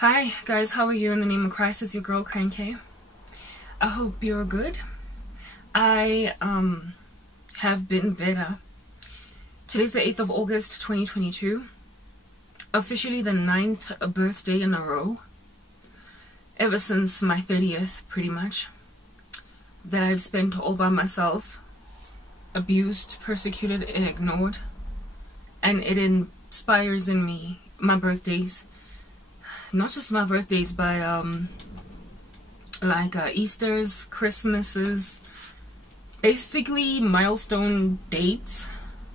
Hi guys, how are you? In the name of Christ, it's your girl Tranquil. I hope you're good. I have been better. Today's the 8th of August 2022. Officially the 9th birthday in a row. Ever since my 30th, pretty much. That I've spent all by myself. Abused, persecuted, and ignored. And it inspires in me my birthdays. Not just my birthdays, but Easter's, Christmases, basically milestone dates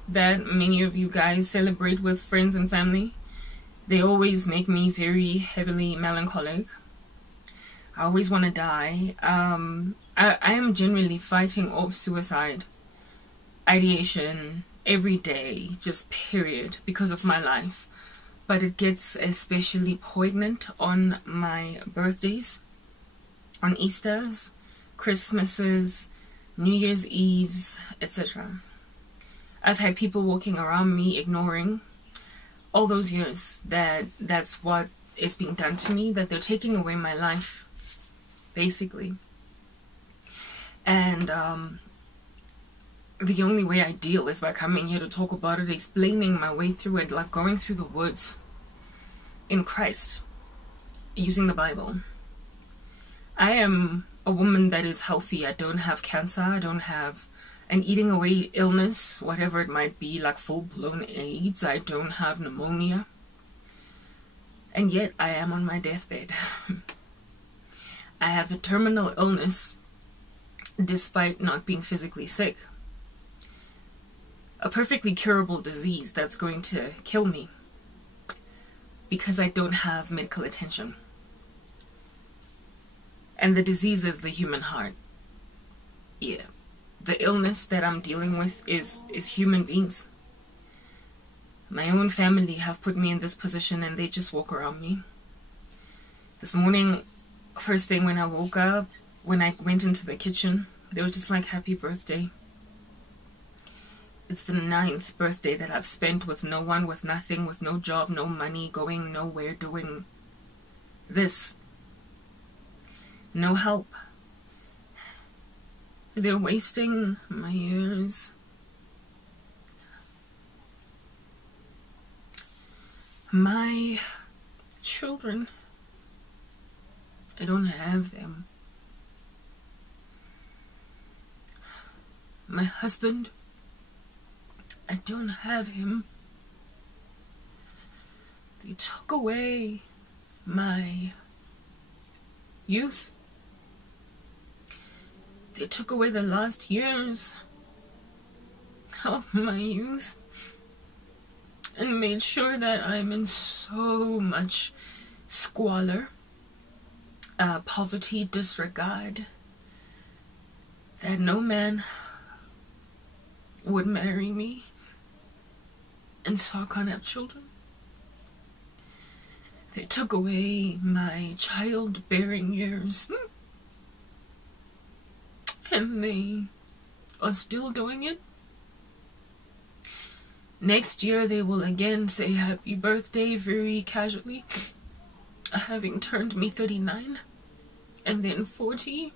that many of you guys celebrate with friends and family. They always make me very heavily melancholic. I always want to die. I am generally fighting off suicide ideation every day, just period, because of my life. But it gets especially poignant on my birthdays, on Easters, Christmases, New Year's Eves, etc. I've had people walking around me ignoring all those years that's what is being done to me, that they're taking away my life, basically. And the only way I deal is by coming here to talk about it, explaining my way through it, like going through the woods in Christ, using the Bible. I am a woman that is healthy. I don't have cancer. I don't have an eating away illness, whatever it might be, like full-blown AIDS. I don't have pneumonia. And yet I am on my deathbed. I have a terminal illness despite not being physically sick. A perfectly curable disease that's going to kill me because I don't have medical attention. And the disease is the human heart. Yeah. The illness that I'm dealing with is human beings. My own family have put me in this position and they just walk around me. This morning, first thing when I woke up, when I went into the kitchen, they were just like, happy birthday. It's the 9th birthday that I've spent with no one, with nothing, with no job, no money, going nowhere, doing this. No help. They're wasting my years. My children, I don't have them. My husband, I don't have him. They took away my youth. They took away the last years of my youth and made sure that I'm in so much squalor, poverty, disregard, that no man would marry me. And so I can't have children. They took away my childbearing years. And they are still doing it. Next year they will again say happy birthday very casually, having turned me 39 and then 40.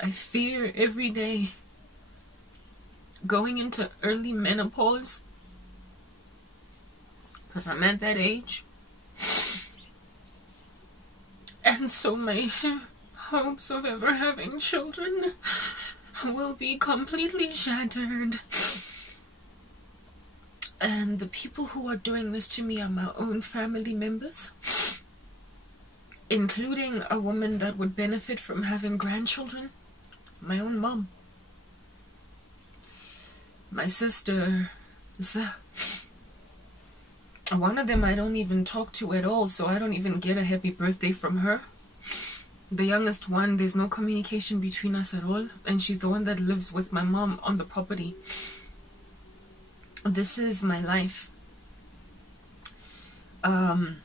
I fear every day going into early menopause, because I'm at that age, and so my hopes of ever having children will be completely shattered. And the people who are doing this to me are my own family members, including a woman that would benefit from having grandchildren, my own mom. My sisters, one of them I don't even talk to at all, so I don't even get a happy birthday from her. The youngest one, there's no communication between us at all, and she's the one that lives with my mom on the property. This is my life. And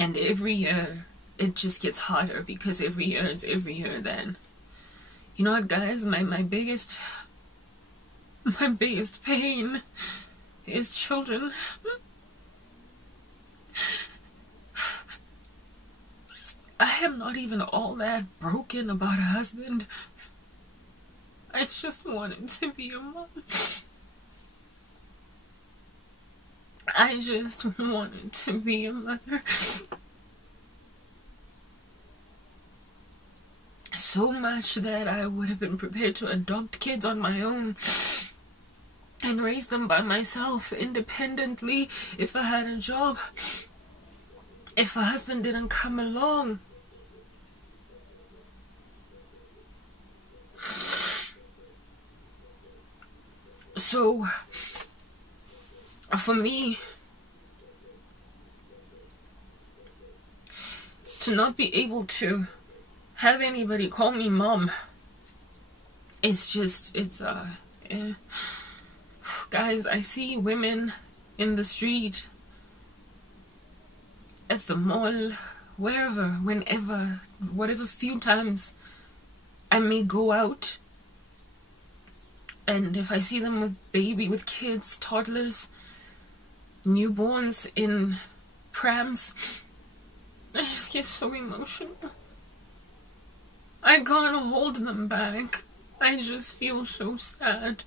every year it just gets harder, because every year it's every year then. You know what, guys, my biggest pain is children. I am not even all that broken about a husband. I just wanted to be a mom. I just wanted to be a mother. So much that I would have been prepared to adopt kids on my own and raise them by myself independently if I had a job. If a husband didn't come along. So, for me, to not be able to have anybody call me mom, it's just, guys, I see women in the street, at the mall, wherever, whenever, whatever few times I may go out, and if I see them with kids, toddlers, newborns in prams, I just get so emotional. I can't hold them back. I just feel so sad.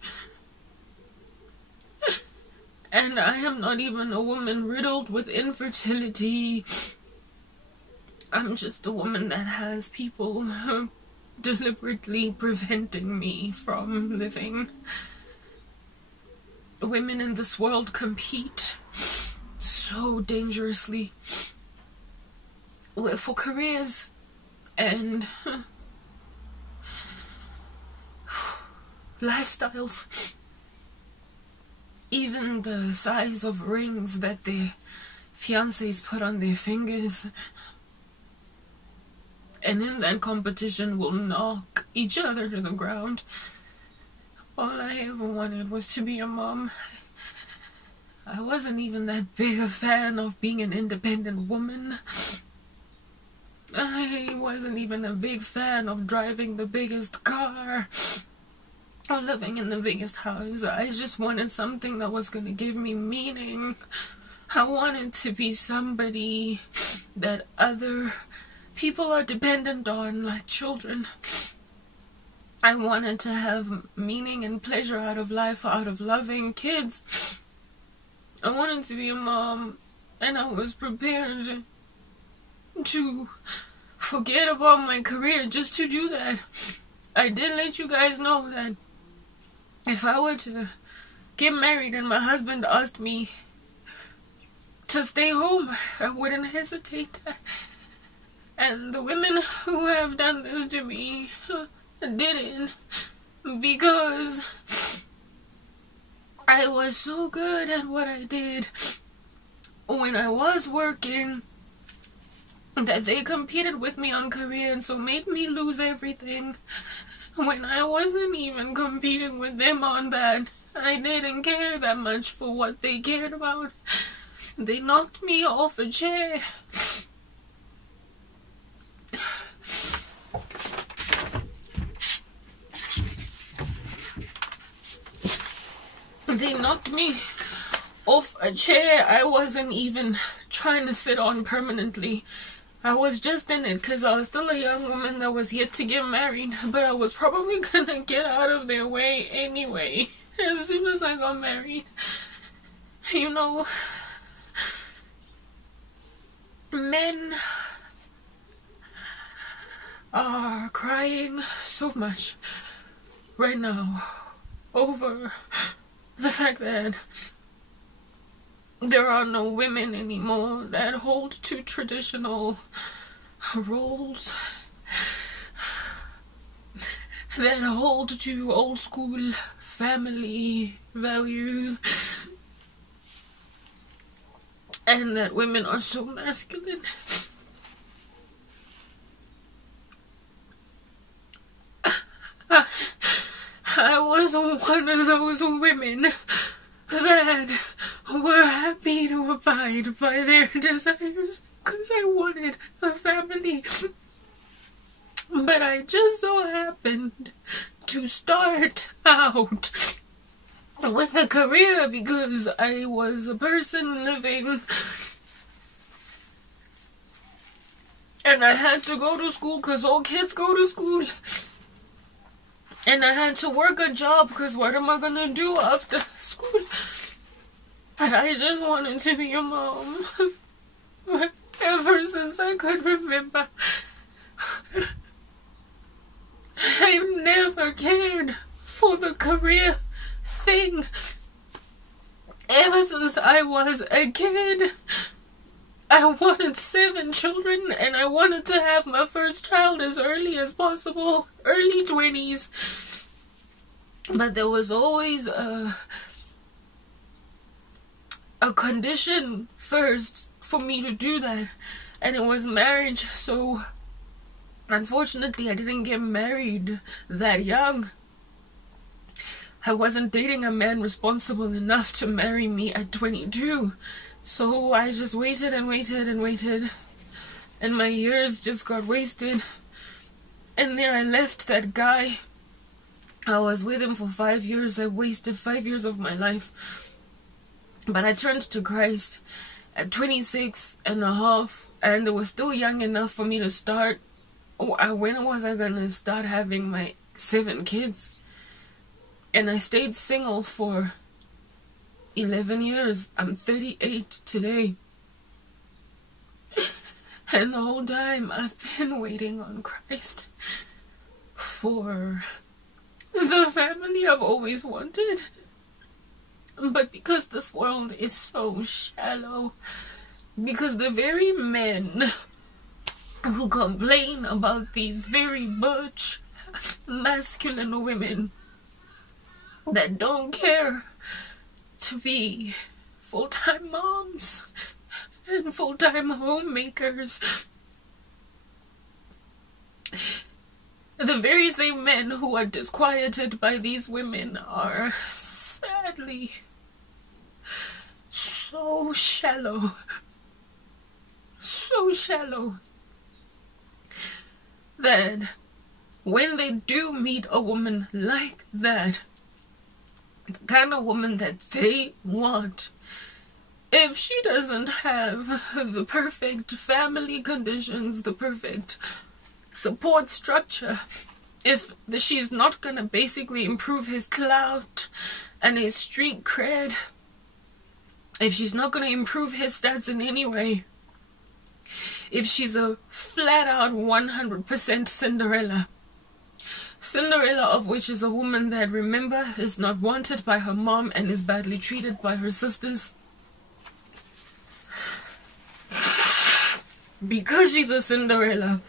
And I am not even a woman riddled with infertility. I'm just a woman that has people deliberately preventing me from living. Women in this world compete so dangerously for careers and lifestyles. Even the size of rings that their fiancés put on their fingers. And in that competition will knock each other to the ground. All I ever wanted was to be a mom. I wasn't even that big a fan of being an independent woman. I wasn't even a big fan of driving the biggest car or living in the biggest house. I just wanted something that was going to give me meaning. I wanted to be somebody that other people are dependent on, like children. I wanted to have meaning and pleasure out of life, out of loving kids. I wanted to be a mom, and I was prepared to forget about my career just to do that. I did let you guys know that if I were to get married and my husband asked me to stay home, I wouldn't hesitate. And the women who have done this to me didn't, because I was so good at what I did when I was working that they competed with me on career and so made me lose everything. When I wasn't even competing with them on that, I didn't care that much for what they cared about. They knocked me off a chair. They knocked me off a chair I wasn't even trying to sit on permanently. I was just in it because I was still a young woman that was yet to get married, but I was probably gonna get out of their way anyway as soon as I got married. You know, men are crying so much right now over the fact that there are no women anymore that hold to traditional roles, that hold to old school family values, and that women are so masculine. I was one of those women that were happy to abide by their desires because I wanted a family. But I just so happened to start out with a career because I was a person living And I had to go to school because all kids go to school. And I had to work a job because what am I going to do after school? But I just wanted to be a mom. Ever since I could remember. I've never cared for the career thing. Ever since I was a kid, I wanted 7 children, and I wanted to have my first child as early as possible, early 20s. But there was always a condition first for me to do that, and it was marriage. So unfortunately, I didn't get married that young. I wasn't dating a man responsible enough to marry me at 22. So I just waited and waited and waited. And my years just got wasted. And then I left that guy. I was with him for 5 years. I wasted 5 years of my life. But I turned to Christ at 26 and a half. And it was still young enough for me to start. When was I going to start having my 7 kids? And I stayed single for 11 years. I'm 38 today. And the whole time I've been waiting on Christ for the family I've always wanted. But because this world is so shallow, because the very men who complain about these very butch, masculine women that don't care to be full-time moms and full-time homemakers, the very same men who are disquieted by these women are sadly so shallow, that when they do meet a woman like that, the kind of woman that they want, if she doesn't have the perfect family conditions, the perfect support structure, if she's not gonna basically improve his clout and his street cred, if she's not gonna improve his stats in any way, if she's a flat-out 100% Cinderella, of which is a woman that, remember, is not wanted by her mom and is badly treated by her sisters. Because she's a Cinderella,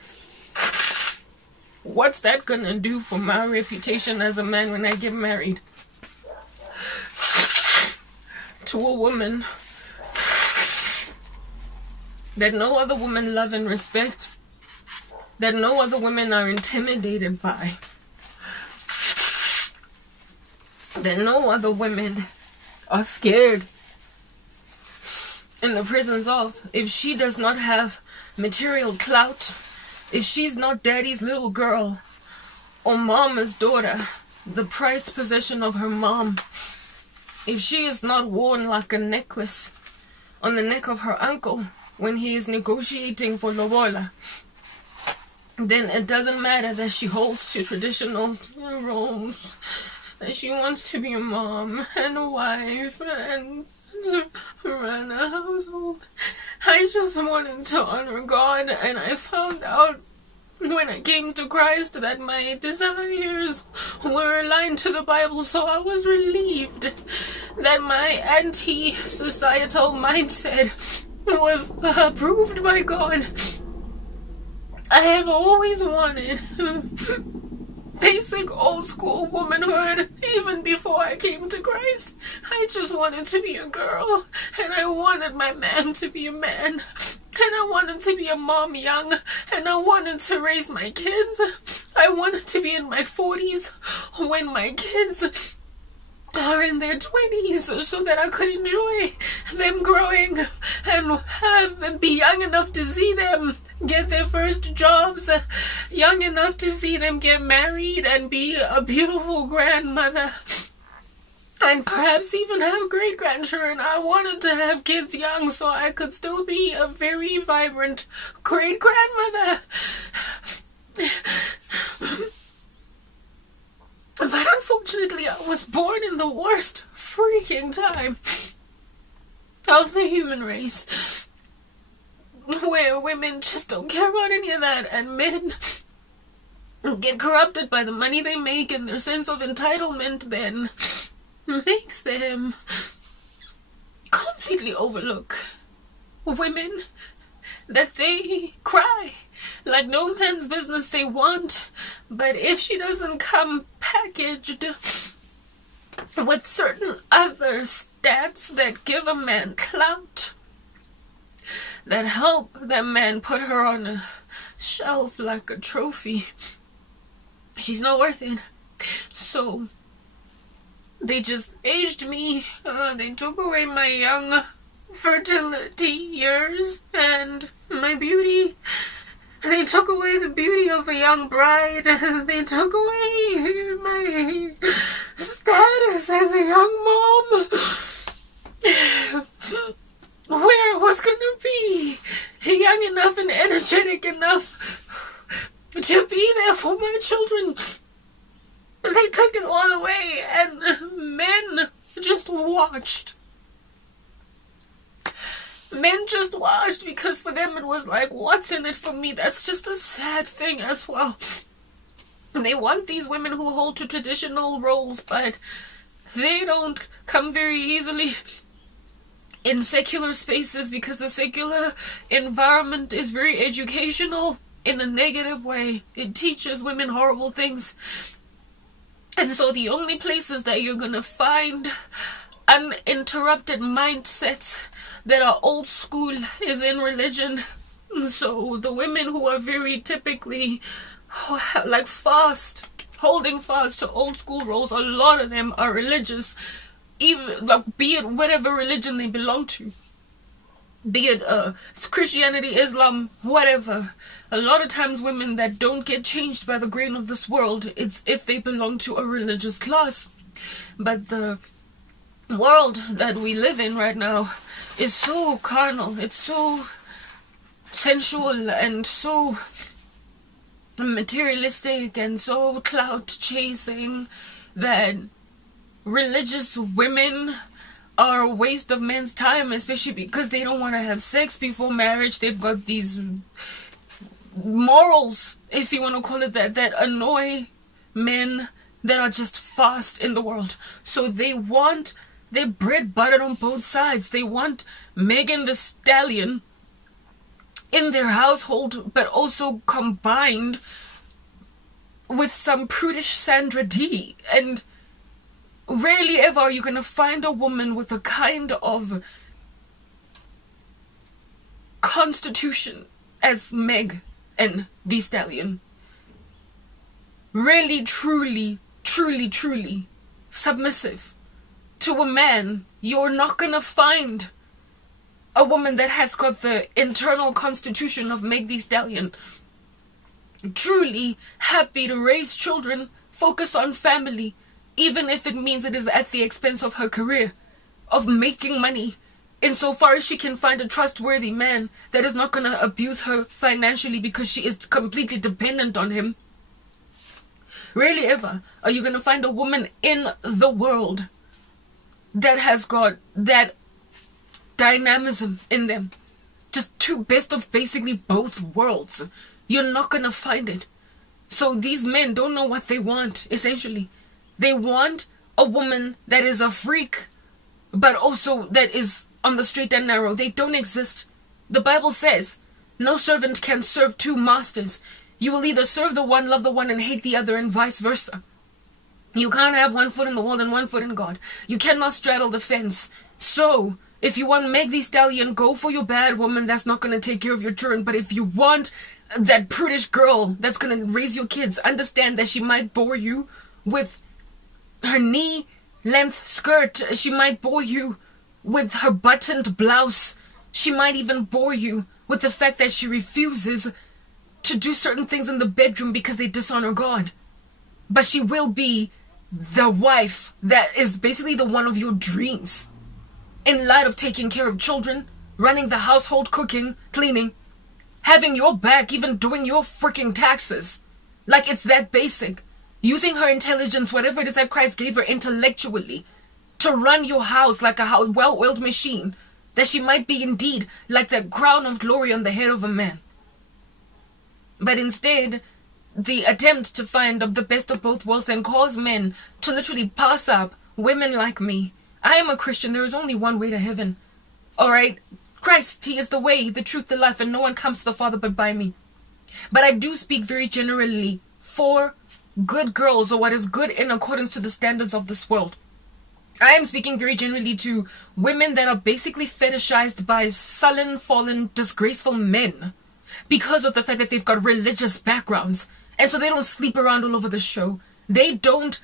what's that gonna do for my reputation as a man when I get married to a woman that no other women love and respect, that no other women are intimidated by, that no other women are scared in the presence of? If she does not have material clout, if she's not daddy's little girl or mama's daughter, the prized possession of her mom, if she is not worn like a necklace on the neck of her uncle when he is negotiating for lobola, then it doesn't matter that she holds to traditional roles, that she wants to be a mom and a wife and to run a household. I just wanted to honor God, and I found out when I came to Christ that my desires were aligned to the Bible, so I was relieved that my anti-societal mindset was approved by God. I have always wanted basic old school womanhood. Even before I came to Christ, I just wanted to be a girl, and I wanted my man to be a man, and I wanted to be a mom young, and I wanted to raise my kids. I wanted to be in my 40s when my kids are in their 20s, so that I could enjoy them growing and have them be young enough to see them get their first jobs, young enough to see them get married and be a beautiful grandmother. and perhaps even have great-grandchildren. I wanted to have kids young so I could still be a very vibrant great-grandmother. But unfortunately, I was born in the worst freaking time of the human race, where women just don't care about any of that, and men get corrupted by the money they make, and their sense of entitlement then makes them completely overlook women, that they cry like no man's business they want, but if she doesn't come packaged with certain other stats that give a man clout, that help that man put her on a shelf like a trophy, she's not worth it. So they just aged me. They took away my young fertility years and my beauty. They took away the beauty of a young bride. They took away my status as a young mom, where I was going to be young enough and energetic enough to be there for my children. They took it all away, and men just watched. Men just watched, because for them it was like, what's in it for me? That's just a sad thing as well. They want these women who hold to traditional roles, but they don't come very easily in secular spaces, because the secular environment is very educational in a negative way. It teaches women horrible things. And so the only places that you're gonna find uninterrupted mindsets that are old school is in religion. So the women who are very typically like holding fast to old school roles, a lot of them are religious, even like, be it whatever religion they belong to, be it Christianity, Islam, whatever. A lot of times women that don't get changed by the grain of this world, it's if they belong to a religious class. But the world that we live in right now is so carnal, it's so sensual and so materialistic and so clout chasing that religious women are a waste of men's time, especially because they don't want to have sex before marriage. They've got these morals, if you want to call it that, that annoy men that are just fast in the world. So they want their bread buttered on both sides. They want Megan the Stallion in their household, but also combined with some prudish Sandra D. And rarely ever are you going to find a woman with a kind of constitution as Meg and the Stallion. Really, truly, truly, truly submissive to a man. You're not going to find a woman that has got the internal constitution of Meg the Stallion. Truly happy to raise children, focus on family, even if it means it is at the expense of her career, of making money, insofar as she can find a trustworthy man that is not going to abuse her financially because she is completely dependent on him. Rarely ever are you going to find a woman in the world that has got that dynamism in them. Just two best of basically both worlds. You're not going to find it. So these men don't know what they want, essentially. They want a woman that is a freak, but also that is on the straight and narrow. They don't exist. The Bible says, no servant can serve two masters. You will either serve the one, love the one, and hate the other, and vice versa. You can't have one foot in the world and one foot in God. You cannot straddle the fence. So, if you want Meg the Stallion, go for your bad woman that's not going to take care of your children. But if you want that prudish girl that's going to raise your kids, understand that she might bore you with her knee-length skirt. She might bore you with her buttoned blouse. She might even bore you with the fact that she refuses to do certain things in the bedroom because they dishonor God. But she will be the wife that is basically the one of your dreams, in light of taking care of children, running the household, cooking, cleaning, having your back, even doing your freaking taxes. Like it's that basic. Using her intelligence, whatever it is that Christ gave her intellectually, to run your house like a well-oiled machine, that she might be indeed like the crown of glory on the head of a man. But instead, the attempt to find the best of both worlds and cause men to literally pass up women like me. I am a Christian. There is only one way to heaven. Alright? Christ, he is the way, the truth, the life, and no one comes to the Father but by me. But I do speak very generally for good girls, or what is good in accordance to the standards of this world. I am speaking very generally to women that are basically fetishized by sullen, fallen, disgraceful men because of the fact that they've got religious backgrounds. And so they don't sleep around all over the show. They don't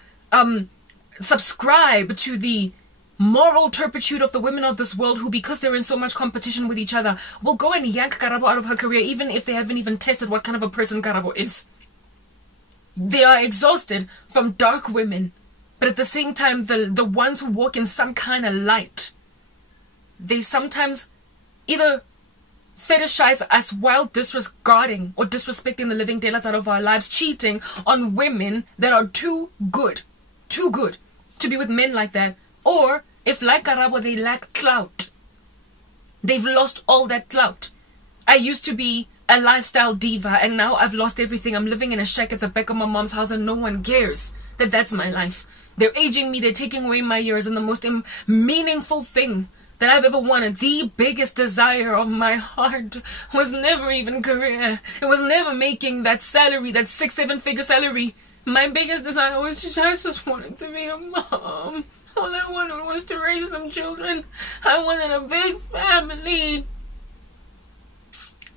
subscribe to the moral turpitude of the women of this world who, because they're in so much competition with each other, will go and yank Karabo out of her career even if they haven't even tested what kind of a person Karabo is. They are exhausted from dark women, but at the same time, the ones who walk in some kind of light, they sometimes either fetishize us while disregarding or disrespecting the living daylights out of our lives, cheating on women that are too good to be with men like that. Or, if like Karabo, they lack clout. They've lost all that clout. I used to be a lifestyle diva, and now I've lost everything. I'm living in a shack at the back of my mom's house, and no one cares that that's my life. They're aging me, they're taking away my years, and the most meaningful thing that I've ever wanted, the biggest desire of my heart, was never even career. It was never making that salary, that 6-7 figure salary. My biggest desire was just wanted to be a mom. All I wanted was to raise them children. I wanted a big family.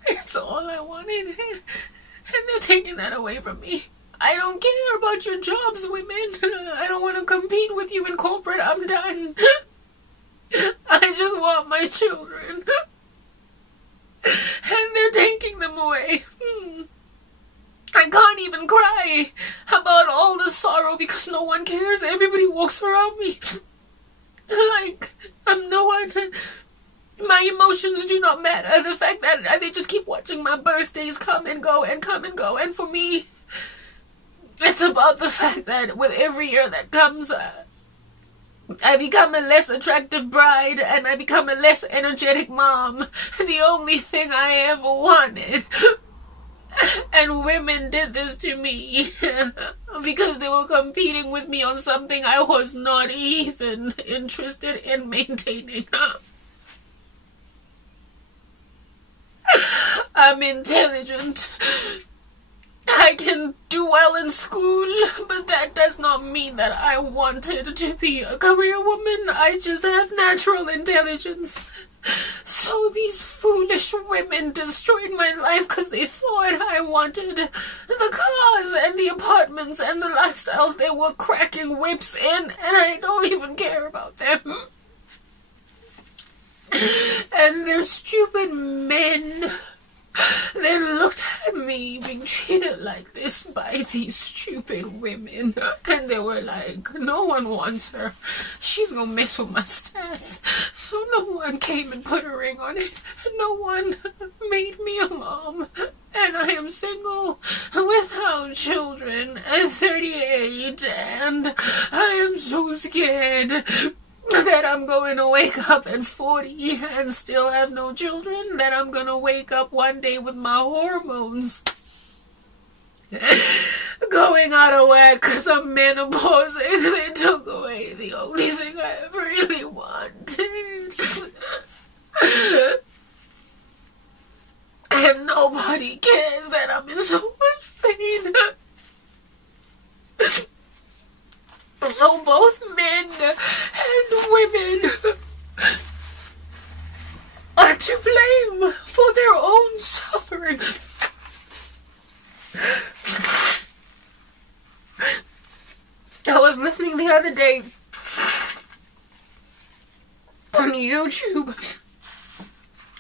It's all I wanted. And they're taking that away from me. I don't care about your jobs, women. I don't want to compete with you in corporate. I'm done. I just want my children. And they're taking them away. I can't even cry about all the sorrow because no one cares. Everybody walks around me like I'm no one. My emotions do not matter. The fact that they just keep watching my birthdays come and go and come and go. And for me, it's about the fact that with every year that comes, I become a less attractive bride and I become a less energetic mom. The only thing I ever wanted. And women did this to me because they were competing with me on something I was not even interested in maintaining. I'm intelligent. I can do well in school, but that does not mean that I wanted to be a career woman. I just have natural intelligence. So these foolish women destroyed my life because they thought I wanted the cars and the apartments and the lifestyles they were cracking whips in, and I don't even care about them. And they're stupid men then looked at me being treated like this by these stupid women, and they were like, no one wants her, she's gonna mess with my stats. So no one came and put a ring on it. No one made me a mom, and I am single without children at 38, and I am so scared that I'm going to wake up at 40 and still have no children, that I'm going to wake up one day with my hormones going out of whack because I'm menopausing. They took away the only thing I ever really wanted. And nobody cares that I'm in so much pain. So both men and women are to blame for their own suffering. I was listening the other day on YouTube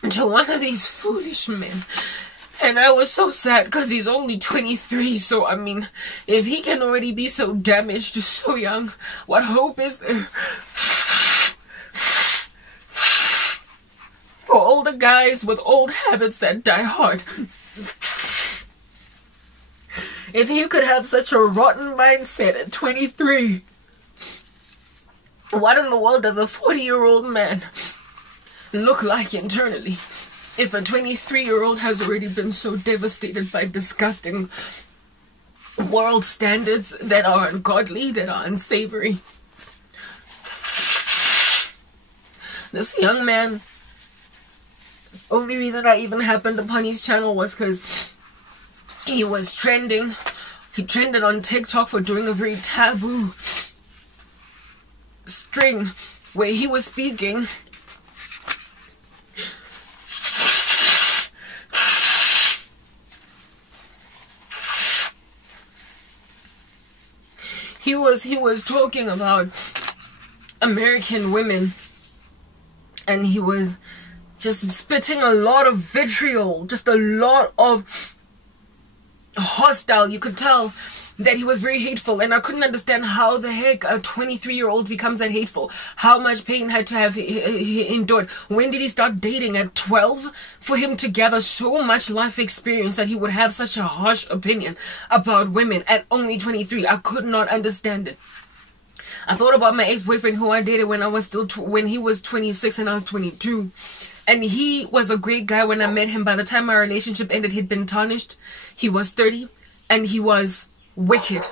to one of these foolish men, And I was so sad because he's only 23. So, I mean, if he can already be so damaged so young, what hope is there for older guys with old habits that die hard? If he could have such a rotten mindset at 23, what in the world does a 40-year-old man look like internally? If a 23-year-old has already been so devastated by disgusting world standards that are ungodly, that are unsavory. This young man, only reason I even happened upon his channel was because he was trending. He trended on TikTok for doing a very taboo string where he was speaking he was talking about American women, and he was just spitting a lot of vitriol, just a lot of hostile. You could tell that he was very hateful, and I couldn't understand how the heck a 23-year-old becomes that hateful. How much pain had to have he endured. When did he start dating? At 12? For him to gather so much life experience that he would have such a harsh opinion about women at only 23. I could not understand it. I thought about my ex-boyfriend who I dated when I was still when he was 26 and I was 22. And he was a great guy when I met him. By the time my relationship ended, he'd been tarnished. He was 30 and he was wicked.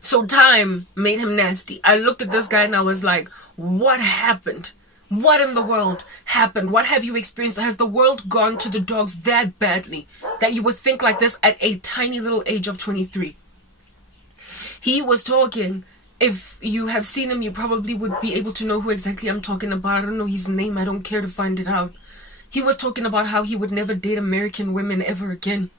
So time made him nasty. I looked at this guy and I was like, what happened? What in the world happened? What have you experienced? Has the world gone to the dogs that badly that you would think like this at a tiny little age of 23? He was talking. If you have seen him, you probably would be able to know who exactly I'm talking about. I don't know his name. I don't care to find it out. He was talking about how he would never date American women ever again.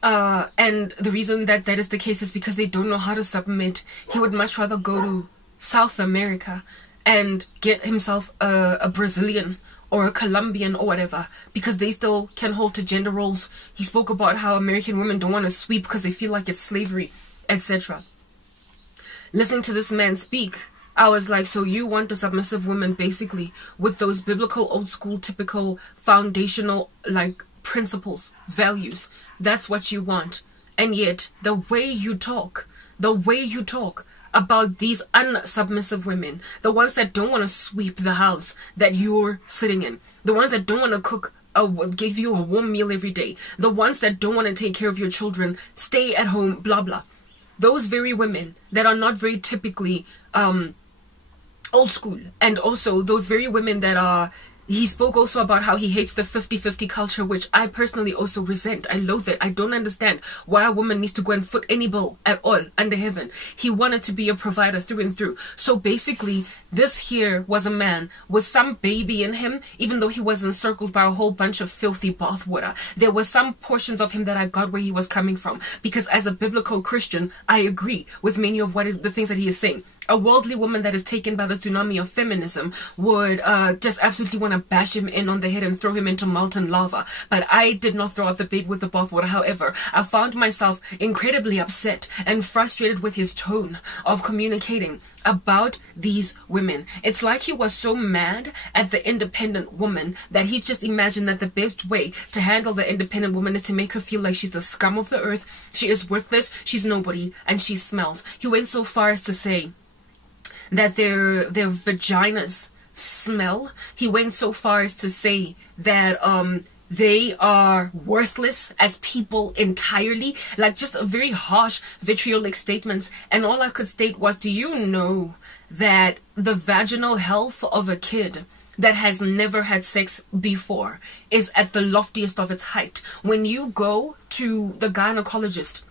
And the reason that that is the case is because they don't know how to submit. He would much rather go to South America and get himself a Brazilian or a Colombian or whatever, because they still can hold to gender roles. He spoke about how American women don't want to sweep because they feel like it's slavery, etc. Listening to this man speak, I was like, so you want a submissive woman basically with those biblical, old school, typical, foundational, like, principles, values. That's what you want. And yet, the way you talk about these unsubmissive women, the ones that don't want to sweep the house that you're sitting in, the ones that don't want to cook, give you a warm meal every day, the ones that don't want to take care of your children, stay at home, blah, blah. Those very women that are not very typically old school, and also those very women that are, he spoke also about how he hates the 50-50 culture, which I personally also resent. I loathe it. I don't understand why a woman needs to go and foot any bill at all under heaven. He wanted to be a provider through and through. So basically, this here was a man with some baby in him, even though he was encircled by a whole bunch of filthy bathwater. There were some portions of him that I got where he was coming from, because as a biblical Christian, I agree with many of the things that he is saying. A worldly woman that is taken by the tsunami of feminism would just absolutely want to bash him in on the head and throw him into molten lava. But I did not throw out the baby with the bathwater. However, I found myself incredibly upset and frustrated with his tone of communicating about these women. It's like he was so mad at the independent woman that he just imagined that the best way to handle the independent woman is to make her feel like she's the scum of the earth, she is worthless, she's nobody, and she smells. He went so far as to say that their vaginas smell. He went so far as to say that they are worthless as people entirely, like just a very harsh vitriolic statements. And all I could state was, do you know that the vaginal health of a kid that has never had sex before is at the loftiest of its height? When you go to the gynecologist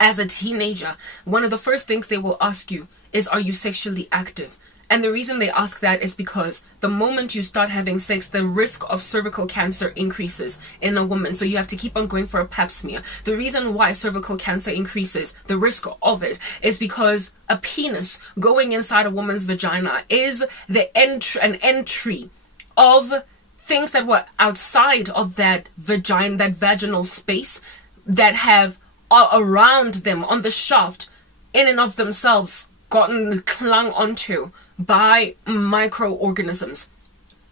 as a teenager, one of the first things they will ask you is, are you sexually active? And the reason they ask that is because the moment you start having sex, the risk of cervical cancer increases in a woman. So you have to keep on going for a pap smear. The reason why cervical cancer increases, the risk of it, is because a penis going inside a woman's vagina is an entry of things that were outside of that vagina, that vaginal space, that are around them on the shaft, in and of themselves gotten clung onto by microorganisms.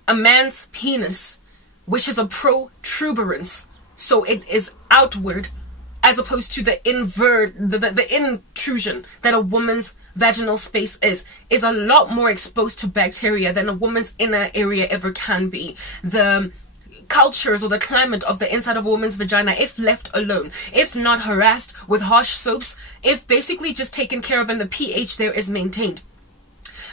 A man's penis, which is a protuberance, so it is outward, as opposed to the intrusion that a woman's vaginal space is a lot more exposed to bacteria than a woman's inner area ever can be. The cultures or the climate of the inside of a woman's vagina, if left alone, if not harassed with harsh soaps, if basically just taken care of and the pH there is maintained,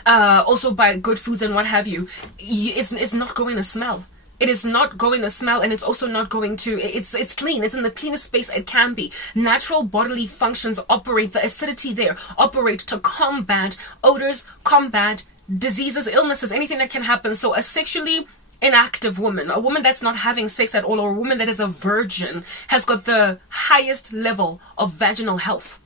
also by good foods and what have you, it's not going to smell. It is not going to smell, and it's also not going to, it's clean. It's in the cleanest space it can be. Natural bodily functions operate, the acidity there operate to combat odors, combat diseases, illnesses, anything that can happen. So a sexually inactive woman, a woman that's not having sex at all, or a woman that is a virgin, has got the highest level of vaginal health.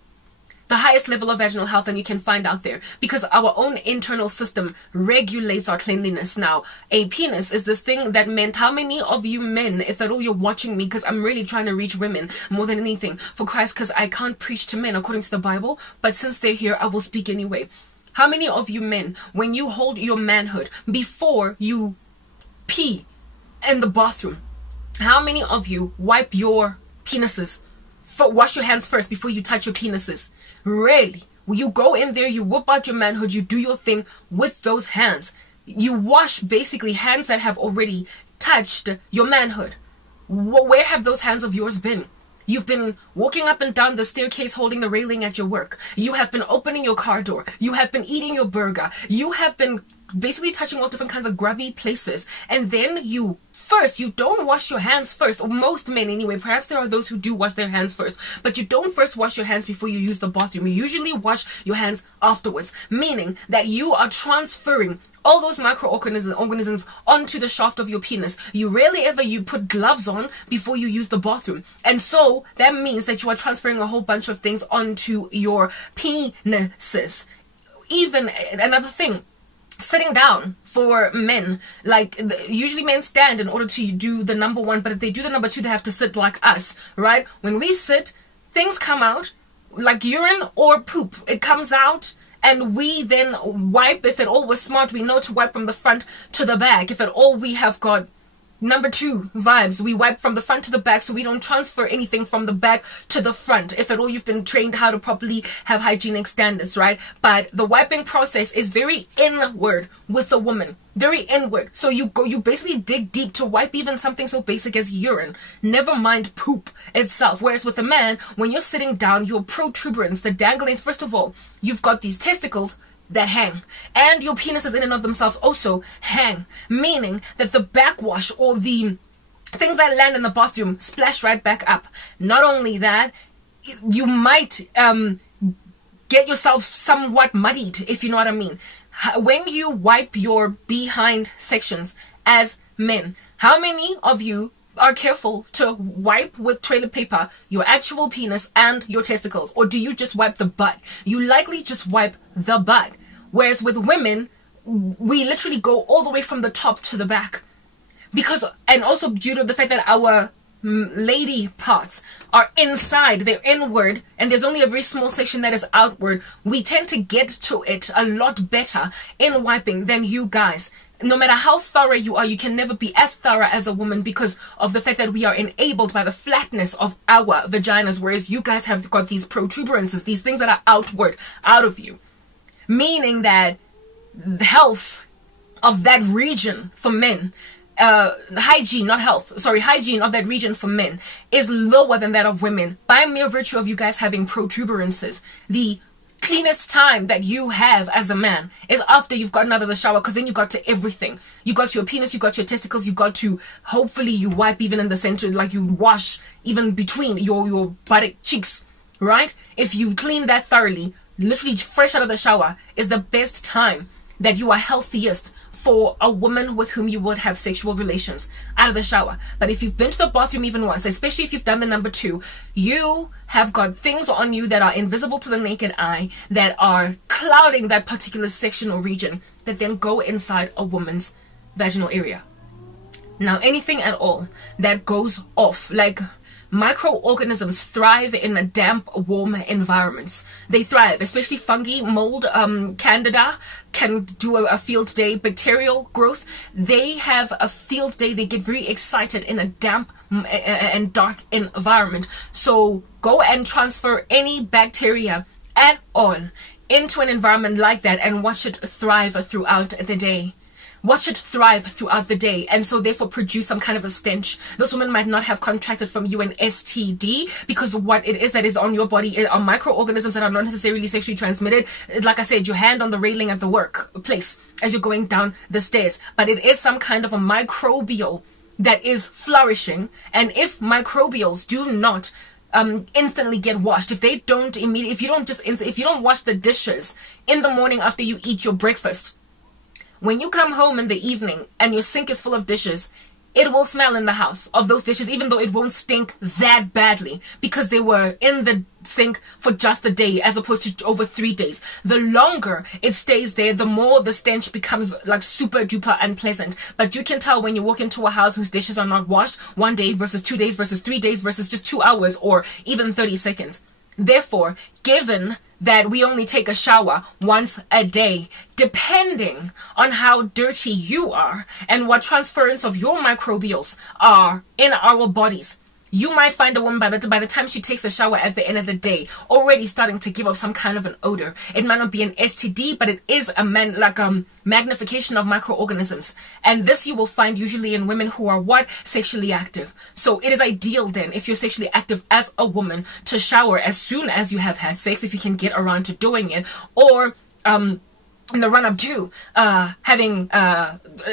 The highest level of vaginal health that you can find out there, because our own internal system regulates our cleanliness. Now, a penis is this thing that meant, how many of you men, if at all you're watching me, because I'm really trying to reach women more than anything for Christ, because I can't preach to men according to the Bible, but since they're here, I will speak anyway. How many of you men, when you hold your manhood before you pee in the bathroom, how many of you wipe your penises? Wash your hands first before you touch your penises? Really? You go in there, you whip out your manhood, you do your thing with those hands. You wash basically hands that have already touched your manhood. Where have those hands of yours been? You've been walking up and down the staircase holding the railing at your work. You have been opening your car door. You have been eating your burger. You have been basically touching all different kinds of grubby places. And then you don't wash your hands first. Or most men anyway. Perhaps there are those who do wash their hands first. But you don't first wash your hands before you use the bathroom. You usually wash your hands afterwards. Meaning that you are transferring all those microorganisms onto the shaft of your penis. You rarely ever put gloves on before you use the bathroom. And so that means that you are transferring a whole bunch of things onto your penises. Even another thing, sitting down for men, like usually men stand in order to do the number one, but if they do the number two, they have to sit like us, right? When we sit, things come out like urine or poop. It comes out, and we then wipe. If at all we're smart, we know to wipe from the front to the back. If at all we have got number two vibes, we wipe from the front to the back, so we don't transfer anything from the back to the front. If at all you've been trained how to properly have hygienic standards, right? But the wiping process is very inward with a woman. Very inward. So you basically dig deep to wipe even something so basic as urine. Never mind poop itself. Whereas with a man, when you're sitting down, your protuberance, the dangling, first of all, you've got these testicles that hang, and your penises in and of themselves also hang, meaning that the backwash or the things that land in the bathroom splash right back up. Not only that, you might get yourself somewhat muddied, if you know what I mean. When you wipe your behind sections as men, how many of you are careful to wipe with toilet paper your actual penis and your testicles? Or do you just wipe the butt? You likely just wipe the butt. Whereas with women, we literally go all the way from the top to the back. And also due to the fact that our lady parts are inside, they're inward, and there's only a very small section that is outward, we tend to get to it a lot better in wiping than you guys. No matter how thorough you are, you can never be as thorough as a woman because of the fact that we are enabled by the flatness of our vaginas, whereas you guys have got these protuberances, these things that are outward, out of you. Meaning that the health of that region for men, hygiene of that region for men is lower than that of women by mere virtue of you guys having protuberances. The cleanest time that you have as a man is after you've gotten out of the shower, because then you got to everything. You got to your penis, you got your testicles, you got to, hopefully you wipe even in the center, like you wash even between your buttock cheeks, right? If you clean that thoroughly, literally fresh out of the shower, is the best time that you are healthiest for a woman with whom you would have sexual relations, out of the shower. But if you've been to the bathroom even once, especially if you've done the number two, you have got things on you that are invisible to the naked eye, that are clouding that particular section or region, that then go inside a woman's vaginal area. Now, anything at all that goes off, like microorganisms thrive in damp, warm environments. They thrive, especially fungi, mold, candida can do a field day. Bacterial growth, they have a field day. They get very excited in a damp and dark environment. So go and transfer any bacteria at all into an environment like that and watch it thrive throughout the day. Watch it thrive throughout the day, and so therefore produce some kind of a stench. This woman might not have contracted from you an STD, because what it is that is on your body are microorganisms that are not necessarily sexually transmitted. Like I said, your hand on the railing at the workplace as you're going down the stairs. But it is some kind of a microbial that is flourishing, and if microbials do not instantly get washed, if they don't immediately, if you don't wash the dishes in the morning after you eat your breakfast, when you come home in the evening and your sink is full of dishes, it will smell in the house of those dishes, even though it won't stink that badly because they were in the sink for just a day as opposed to over 3 days. The longer it stays there, the more the stench becomes like super duper unpleasant. But you can tell when you walk into a house whose dishes are not washed 1 day versus 2 days versus 3 days versus just 2 hours or even 30 seconds. Therefore, given that we only take a shower once a day, depending on how dirty you are and what transference of your microbials are in our bodies, you might find a woman by the time she takes a shower at the end of the day already starting to give off some kind of an odor. It might not be an STD, but it is a magnification of microorganisms. And this you will find usually in women who are sexually active. So it is ideal then, if you're sexually active as a woman, to shower as soon as you have had sex, if you can get around to doing it, or in the run-up to having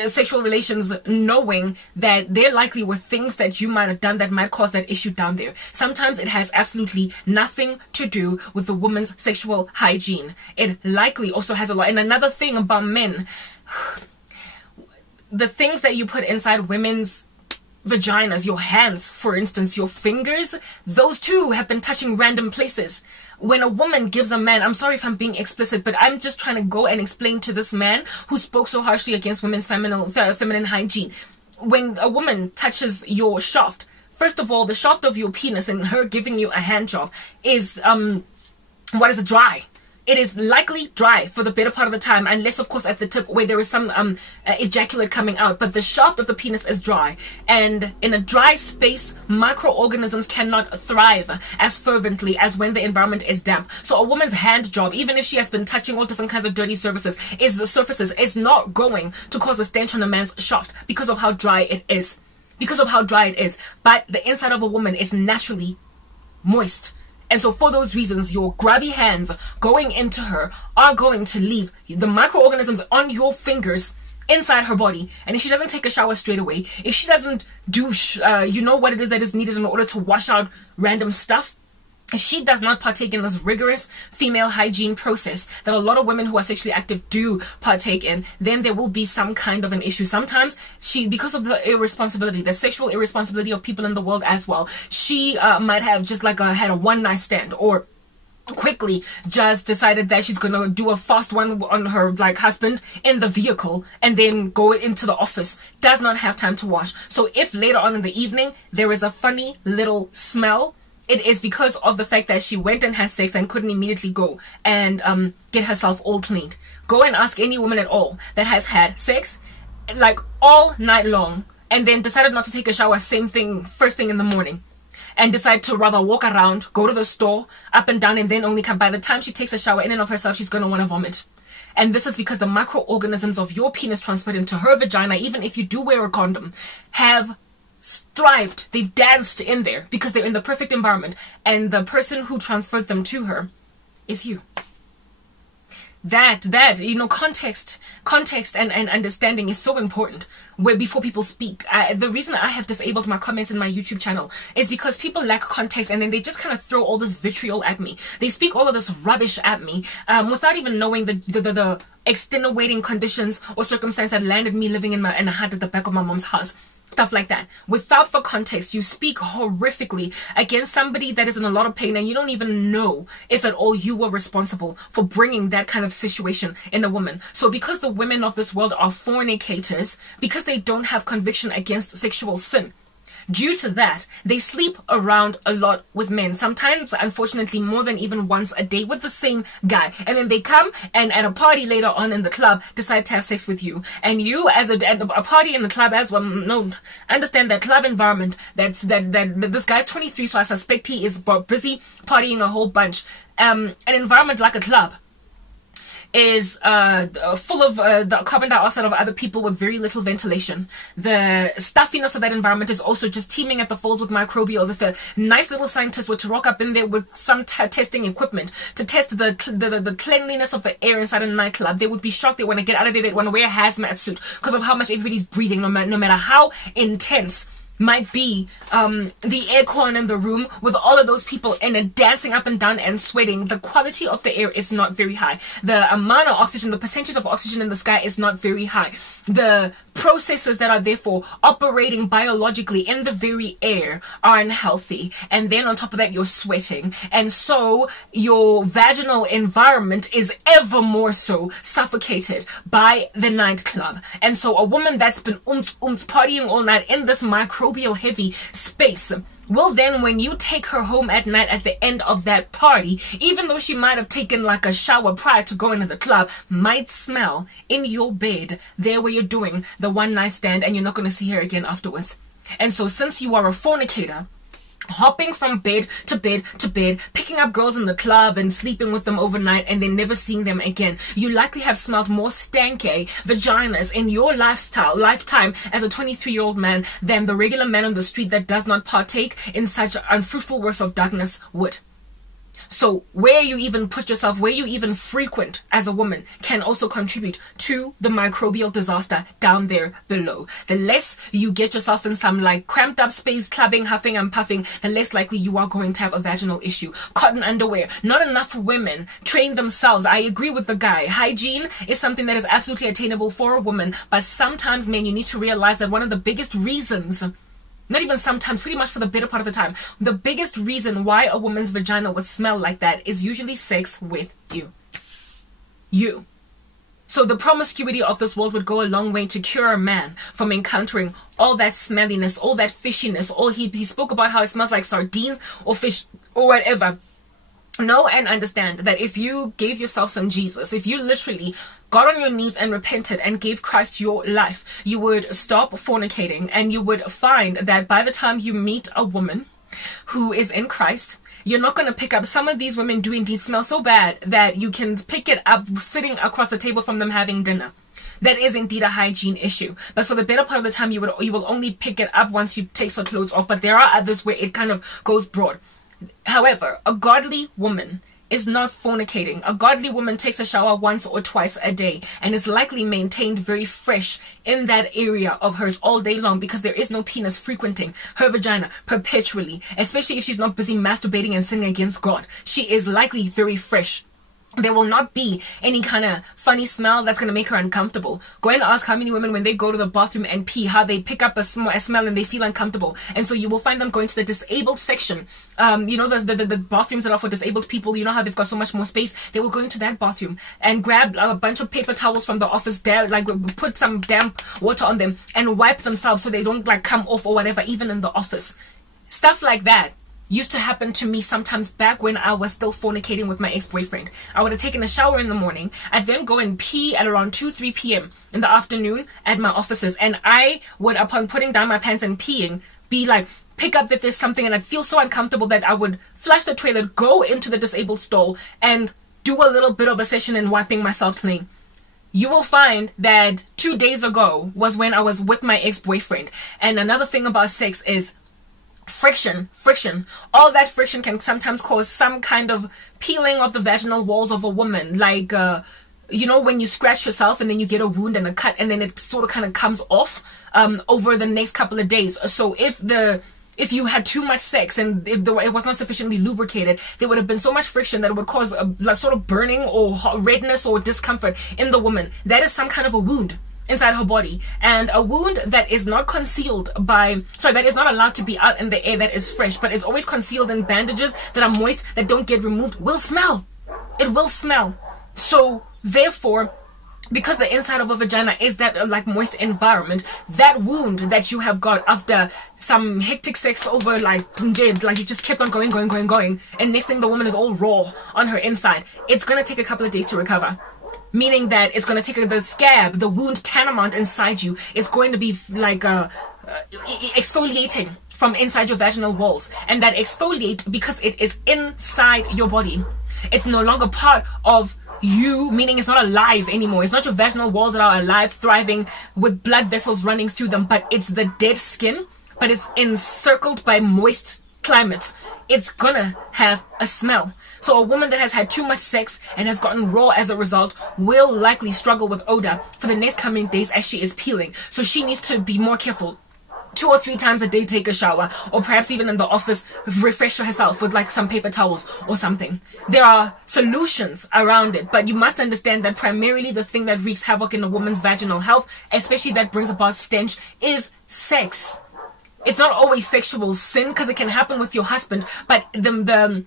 sexual relations, knowing that there likely were things that you might have done that might cause that issue down there. Sometimes it has absolutely nothing to do with the woman's sexual hygiene. It likely also has a lot. And another thing about men, the things that you put inside women's vaginas, your hands, for instance, your fingers, those too have been touching random places. When a woman gives a man, I'm sorry if I'm being explicit, but I'm just trying to go and explain to this man who spoke so harshly against women's feminine hygiene. When a woman touches your shaft, first of all, the shaft of your penis and her giving you a hand job is dry. It is likely dry for the better part of the time, unless of course at the tip where there is some ejaculate coming out, but the shaft of the penis is dry, and in a dry space microorganisms cannot thrive as fervently as when the environment is damp. So a woman's hand job, even if she has been touching all different kinds of dirty surfaces, is not going to cause a stench on a man's shaft because of how dry it is. But the inside of a woman is naturally moist. And so for those reasons, your grubby hands going into her are going to leave the microorganisms on your fingers inside her body. And if she doesn't take a shower straight away, if she doesn't do, you know what it is that is needed in order to wash out random stuff, if she does not partake in this rigorous female hygiene process that a lot of women who are sexually active do partake in, then there will be some kind of an issue. Sometimes because of the irresponsibility, the sexual irresponsibility of people in the world as well, she might have just had a one-night stand, or quickly just decided that she's gonna do a fast one on her husband in the vehicle and then go into the office, does not have time to wash. So if later on in the evening there is a funny little smell, it is because of the fact that she went and had sex and couldn't immediately go and get herself all cleaned. Go and ask any woman at all that has had sex all night long and then decided not to take a shower, same thing, first thing in the morning, and decide to rather walk around, go to the store, up and down, and then only come. By the time she takes a shower in and of herself, she's going to want to vomit. And this is because the microorganisms of your penis transferred into her vagina, even if you do wear a condom, have thrived. They've danced in there because they're in the perfect environment, and the person who transferred them to her is you. That context and understanding is so important before people speak. The reason I have disabled my comments in my YouTube channel is because people lack context, and then they just kind of throw all this vitriol at me. They speak all of this rubbish at me without even knowing the extenuating conditions or circumstance that landed me living in a hut at the back of my mom's house. Stuff like that. Without the context, you speak horrifically against somebody that is in a lot of pain, and you don't even know if at all you were responsible for bringing that kind of situation in a woman. So because the women of this world are fornicators, because they don't have conviction against sexual sin, due to that, they sleep around a lot with men. Sometimes, unfortunately, more than even once a day with the same guy. And then they come and at a party later on in the club decide to have sex with you. And you, as a party in the club as well, no, understand that club environment. That this guy's 23, so I suspect he is busy partying a whole bunch. An environment like a club is full of the carbon dioxide of other people with very little ventilation. The stuffiness of that environment is also just teeming at the folds with microbials. If a nice little scientist were to rock up in there with some testing equipment to test the cleanliness of the air inside a nightclub, they would be shocked. They want to get out of there. They want to wear a hazmat suit because of how much everybody's breathing, no matter how intense might be the aircon in the room with all of those people in it dancing up and down and sweating. The quality of the air is not very high. The amount of oxygen, the percentage of oxygen in the sky is not very high. The processes that are therefore operating biologically in the very air are unhealthy. And then on top of that, you're sweating. And so your vaginal environment is ever more so suffocated by the nightclub. And so a woman that's been partying all night in this microbial heavy space will then, when you take her home at night at the end of that party, even though she might have taken like a shower prior to going to the club, might smell in your bed there where you're doing the one night stand, and you're not going to see her again afterwards. And so since you are a fornicator, hopping from bed to bed to bed, picking up girls in the club and sleeping with them overnight and then never seeing them again, you likely have smelled more stanky vaginas in your lifetime as a 23-year-old man than the regular man on the street that does not partake in such unfruitful works of darkness would. So where you even put yourself, where you even frequent as a woman, can also contribute to the microbial disaster down there below. The less you get yourself in some like cramped up space, clubbing, huffing and puffing, the less likely you are going to have a vaginal issue. Cotton underwear. Not enough women train themselves. I agree with the guy. Hygiene is something that is absolutely attainable for a woman, but sometimes, men, you need to realize that one of the biggest reasons, not even sometimes, pretty much for the better part of the time, the biggest reason why a woman's vagina would smell like that is usually sex with you. So the promiscuity of this world would go a long way to cure a man from encountering all that smelliness, all that fishiness. All he spoke about how it smells like sardines or fish or whatever. Know and understand that if you gave yourself some Jesus, if you literally got on your knees and repented and gave Christ your life, you would stop fornicating, and you would find that by the time you meet a woman who is in Christ, you're not going to pick up. Some of these women do indeed smell so bad that you can pick it up sitting across the table from them having dinner. That is indeed a hygiene issue. But for the better part of the time, you will only pick it up once you take some clothes off. But there are others where it kind of goes broad. However, a godly woman is not fornicating. A godly woman takes a shower once or twice a day and is likely maintained very fresh in that area of hers all day long, because there is no penis frequenting her vagina perpetually, especially if she's not busy masturbating and sinning against God. She is likely very fresh. There will not be any kind of funny smell that's going to make her uncomfortable. Go and ask how many women, when they go to the bathroom and pee, how they pick up a smell and they feel uncomfortable. And so you will find them going to the disabled section. You know, the bathrooms that are for disabled people, you know how they've got so much more space? They will go into that bathroom and grab a bunch of paper towels from the office, like put some damp water on them and wipe themselves so they don't like come off or whatever, even in the office. Stuff like that used to happen to me sometimes back when I was still fornicating with my ex-boyfriend. I would have taken a shower in the morning. I'd then go and pee at around 2-3 p.m. in the afternoon at my offices. And I would, upon putting down my pants and peeing, be like, pick up that there's something, and I'd feel so uncomfortable that I would flush the toilet, go into the disabled stall, and do a little bit of a session in wiping myself clean. You will find that 2 days ago was when I was with my ex-boyfriend. And another thing about sex is friction. All that friction can sometimes cause some kind of peeling of the vaginal walls of a woman, like you know, when you scratch yourself and then you get a wound and a cut, and then it sort of kind of comes off over the next couple of days. So if you had too much sex and it was not sufficiently lubricated, there would have been so much friction that it would cause a sort of burning or redness or discomfort in the woman. That is some kind of a wound. inside her body, and a wound that is not concealed by, sorry, that is not allowed to be out in the air, that is fresh, but is always concealed in bandages that are moist, that don't get removed, will smell. It will smell. So therefore, because the inside of a vagina is that like moist environment, that wound that you have got after some hectic sex over like you just kept on going, and next thing the woman is all raw on her inside, it's gonna take a couple of days to recover. Meaning that it's going to take the scab, the wound tantamount inside you, is going to be like exfoliating from inside your vaginal walls. And that exfoliate, because it is inside your body, it's no longer part of you, meaning it's not alive anymore. It's not your vaginal walls that are alive, thriving, with blood vessels running through them, but it's the dead skin, but it's encircled by moist climates. It's gonna have a smell. So a woman that has had too much sex and has gotten raw as a result will likely struggle with odor for the next coming days as she is peeling. So she needs to be more careful. 2 or 3 times a day take a shower, or perhaps even in the office refresh herself with like some paper towels or something. There are solutions around it, but you must understand that primarily the thing that wreaks havoc in a woman's vaginal health, especially that brings about stench, is sex. It's not always sexual sin, because it can happen with your husband, but the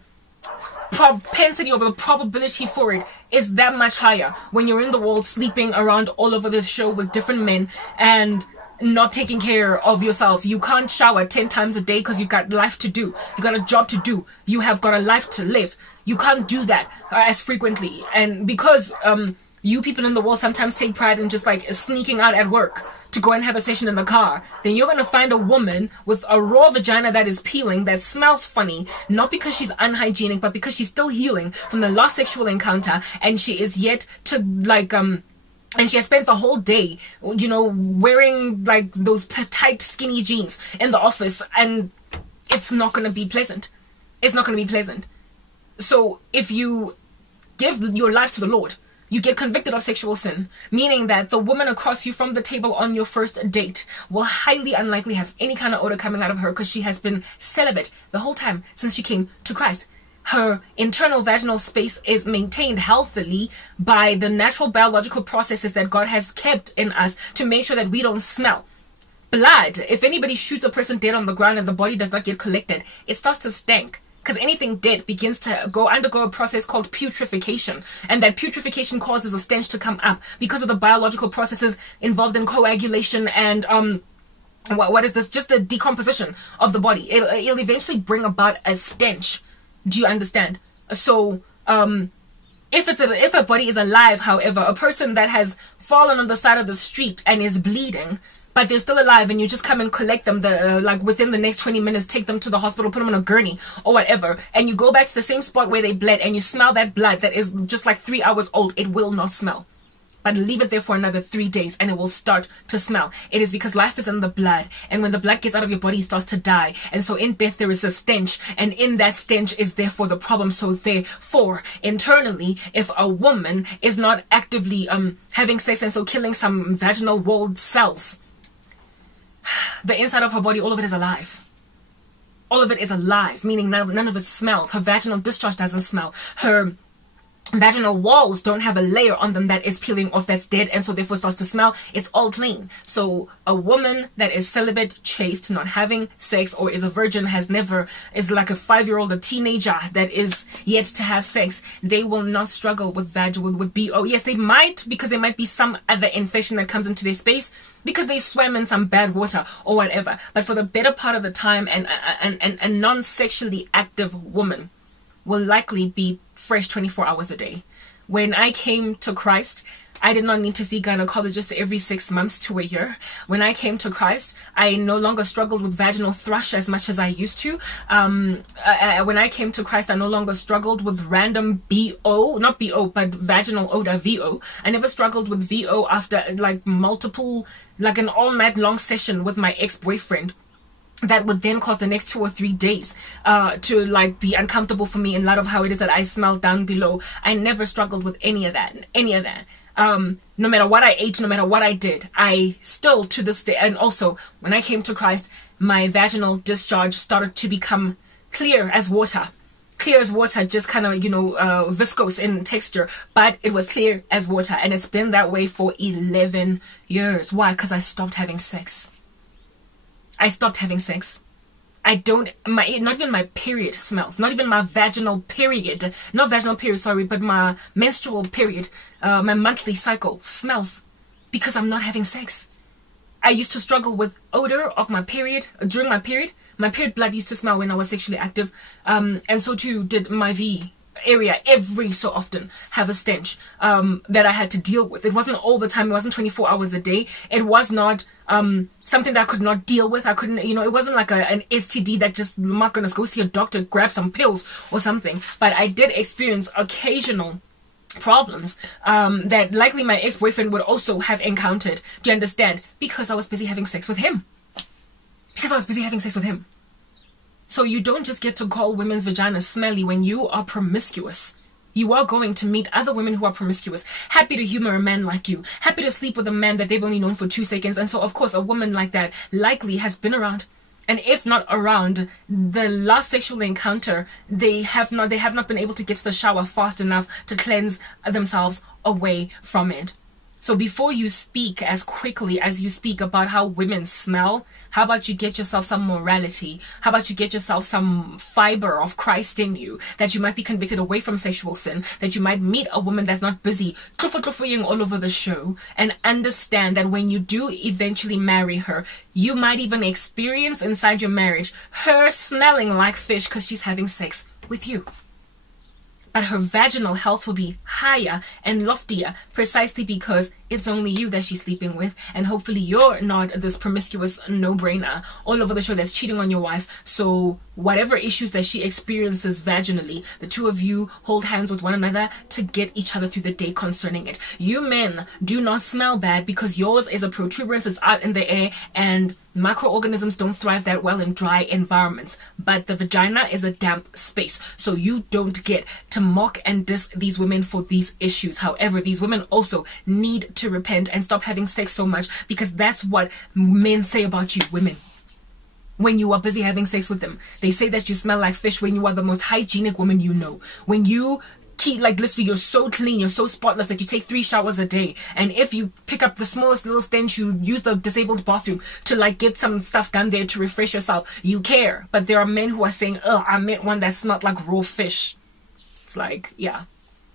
propensity or the probability for it is that much higher when you're in the world sleeping around all over the show with different men and not taking care of yourself. You can't shower 10 times a day because you got life to do. You got a job to do. You have got a life to live. You can't do that as frequently. And because you people in the world sometimes take pride in just like sneaking out at work to go and have a session in the car, then you're going to find a woman with a raw vagina that is peeling, that smells funny, not because she's unhygienic, but because she's still healing from the last sexual encounter, and she is yet to like and she has spent the whole day, you know, wearing like those tight skinny jeans in the office, and it's not going to be pleasant. It's not going to be pleasant. So if you give your life to the Lord, you get convicted of sexual sin, meaning that the woman across you from the table on your first date will highly unlikely have any kind of odor coming out of her, because she has been celibate the whole time since she came to Christ. Her internal vaginal space is maintained healthily by the natural biological processes that God has kept in us to make sure that we don't smell. Blood, if anybody shoots a person dead on the ground and the body does not get collected, it starts to stink. Because anything dead begins to undergo a process called putrefaction. And that putrefaction causes a stench to come up because of the biological processes involved in coagulation and, what is this? Just the decomposition of the body. It'll eventually bring about a stench. Do you understand? So, if a body is alive, however, a person that has fallen on the side of the street and is bleeding, but they're still alive, and you just come and collect them, like within the next 20 minutes, take them to the hospital, put them on a gurney or whatever, and you go back to the same spot where they bled, and you smell that blood that is just like 3 hours old, it will not smell. But leave it there for another 3 days and it will start to smell. It is because life is in the blood, and when the blood gets out of your body, it starts to die. And so in death there is a stench, and in that stench is therefore the problem. So therefore, internally, if a woman is not actively having sex and so killing some vaginal walled cells, the inside of her body, all of it is alive. All of it is alive, meaning none of it smells. Her vaginal discharge doesn't smell. Her vaginal walls don't have a layer on them that is peeling off, that's dead, and so therefore starts to smell. It's all clean. So a woman that is celibate, chaste, not having sex, or is a virgin, is like a 5-year-old, a teenager that is yet to have sex, they will not struggle with BO. Yes, they might, because there might be some other infection that comes into their space because they swam in some bad water or whatever. But for the better part of the time, a non-sexually active woman will likely be fresh 24 hours a day. When I came to Christ, I did not need to see gynecologists every 6 months to a year. When I came to Christ, I no longer struggled with vaginal thrush as much as I used to. When I came to Christ, I no longer struggled with random BO, not BO, but vaginal odor, VO. I never struggled with VO after like an all night long session with my ex-boyfriend that would then cause the next 2 or 3 days to like be uncomfortable for me in light of how it is that I smell down below. I never struggled with any of that. No matter what I ate, no matter what I did, I still to this day, and also when I came to Christ, my vaginal discharge started to become clear as water. clear as water, just kind of, you know, viscose in texture, but it was clear as water. And it's been that way for 11 years. Why? Because I stopped having sex. I stopped having sex. I don't, not even my period smells, not even my vaginal period, not vaginal period, sorry, but my menstrual period, my monthly cycle smells because I'm not having sex. I used to struggle with odor of my period during my period. My period blood used to smell when I was sexually active, and so too did my V area every so often have a stench that I had to deal with. It wasn't all the time. It wasn't 24 hours a day. It was not something that I could not deal with. I couldn't, you know, it wasn't like an STD that just, I'm not going to go see a doctor, grab some pills or something. But I did experience occasional problems that likely my ex-boyfriend would also have encountered. Do you understand? Because I was busy having sex with him. Because I was busy having sex with him. So you don't just get to call women's vaginas smelly when you are promiscuous. You are going to meet other women who are promiscuous, happy to humor a man like you, happy to sleep with a man that they've only known for 2 seconds. And so, of course, a woman like that likely has been around. And if not around, the last sexual encounter, they have not been able to get to the shower fast enough to cleanse themselves away from it. So before you speak as quickly as you speak about how women smell, how about you get yourself some morality? How about you get yourself some fiber of Christ in you, that you might be convicted away from sexual sin, that you might meet a woman that's not busy truffle-truffling all over the show, and understand that when you do eventually marry her, you might even experience inside your marriage her smelling like fish because she's having sex with you. But her vaginal health will be higher and loftier precisely because it's only you that she's sleeping with, and hopefully you're not this promiscuous no-brainer all over the show that's cheating on your wife. So whatever issues that she experiences vaginally, the two of you hold hands with one another to get each other through the day concerning it. You men do not smell bad because yours is a protuberance, it's out in the air, and microorganisms don't thrive that well in dry environments. But the vagina is a damp space, so you don't get to mock and diss these women for these issues. However, these women also need to repent and stop having sex so much, because that's what men say about you, women. When you are busy having sex with them, they say that you smell like fish when you are the most hygienic woman you know. When you keep, like, literally, you're so clean, you're so spotless that you take 3 showers a day. And if you pick up the smallest little stench, you use the disabled bathroom to, like, get some stuff done there to refresh yourself. You care. But there are men who are saying, oh, I met one that smelled like raw fish. It's like, yeah.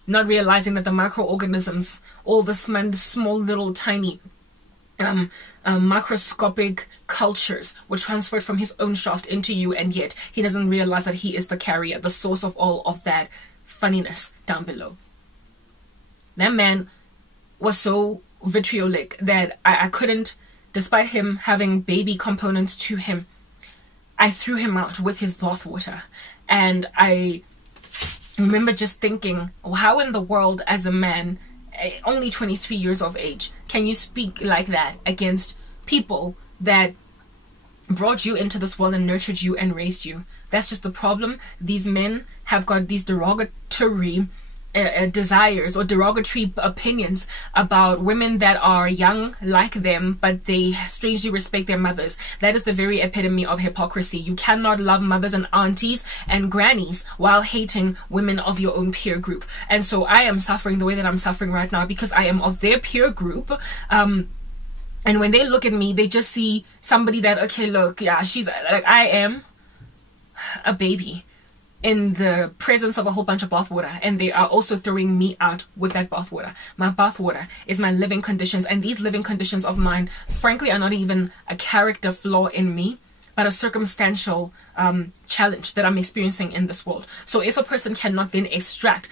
Not realizing that the microorganisms, all the small little tiny microscopic cultures were transferred from his own shaft into you, and yet he doesn't realize that he is the carrier, the source of all of that funniness down below. That man was so vitriolic that I couldn't, despite him having baby components to him, I threw him out with his bathwater. And I remember just thinking, oh, how in the world, as a man, only 23 years of age, can you speak like that against people that brought you into this world and nurtured you and raised you? That's just the problem. These men have got these derogatory desires or derogatory opinions about women that are young like them, but they strangely respect their mothers. That is the very epitome of hypocrisy. You cannot love mothers and aunties and grannies while hating women of your own peer group. And so I am suffering the way that I'm suffering right now because I am of their peer group. And when they look at me, they just see somebody that, okay, look, yeah, she's like, I am a baby in the presence of a whole bunch of bathwater, and they are also throwing me out with that bathwater. My bathwater is my living conditions, and these living conditions of mine, frankly, are not even a character flaw in me, but a circumstantial challenge that I'm experiencing in this world. So if a person cannot then extract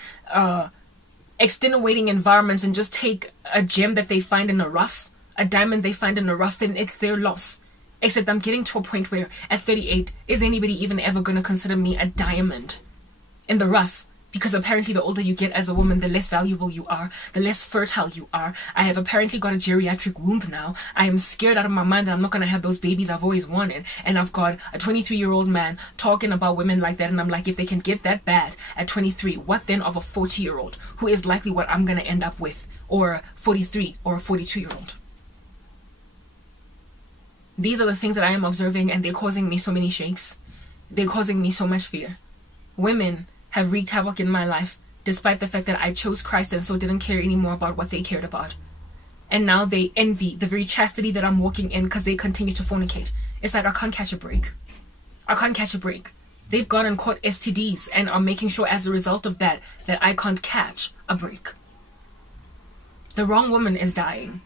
extenuating environments and just take a gem that they find in a rough, a diamond they find in a rough, then it's their loss. Except I'm getting to a point where at 38, is anybody even ever going to consider me a diamond in the rough? Because apparently the older you get as a woman, the less valuable you are, the less fertile you are. I have apparently got a geriatric womb now. I am scared out of my mind that I'm not going to have those babies I've always wanted. And I've got a 23-year-old man talking about women like that. And I'm like, if they can get that bad at 23, what then of a 40-year-old who is likely what I'm going to end up with? Or 43 or a 42-year-old? These are the things that I am observing, and they're causing me so many shakes. They're causing me so much fear. Women have wreaked havoc in my life, despite the fact that I chose Christ and so didn't care anymore about what they cared about. And now they envy the very chastity that I'm walking in because they continue to fornicate. It's like I can't catch a break. I can't catch a break. They've gone and caught STDs and are making sure as a result of that I can't catch a break. The wrong woman is dying.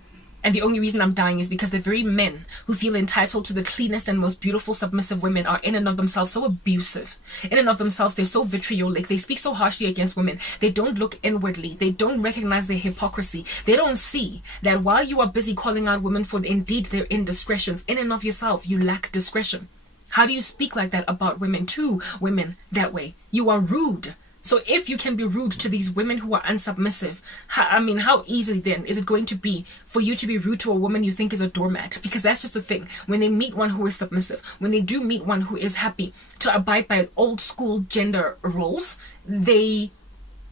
And the only reason I'm dying is because the very men who feel entitled to the cleanest and most beautiful submissive women are in and of themselves so abusive. In and of themselves, they're so vitriolic. They speak so harshly against women. They don't look inwardly. They don't recognize their hypocrisy. They don't see that while you are busy calling out women for indeed their indiscretions, in and of yourself, you lack discretion. How do you speak like that about women, to women that way? You are rude. So if you can be rude to these women who are unsubmissive, how easy then is it going to be for you to be rude to a woman you think is a doormat? Because that's just the thing. When they meet one who is submissive, when they do meet one who is happy to abide by old school gender roles, they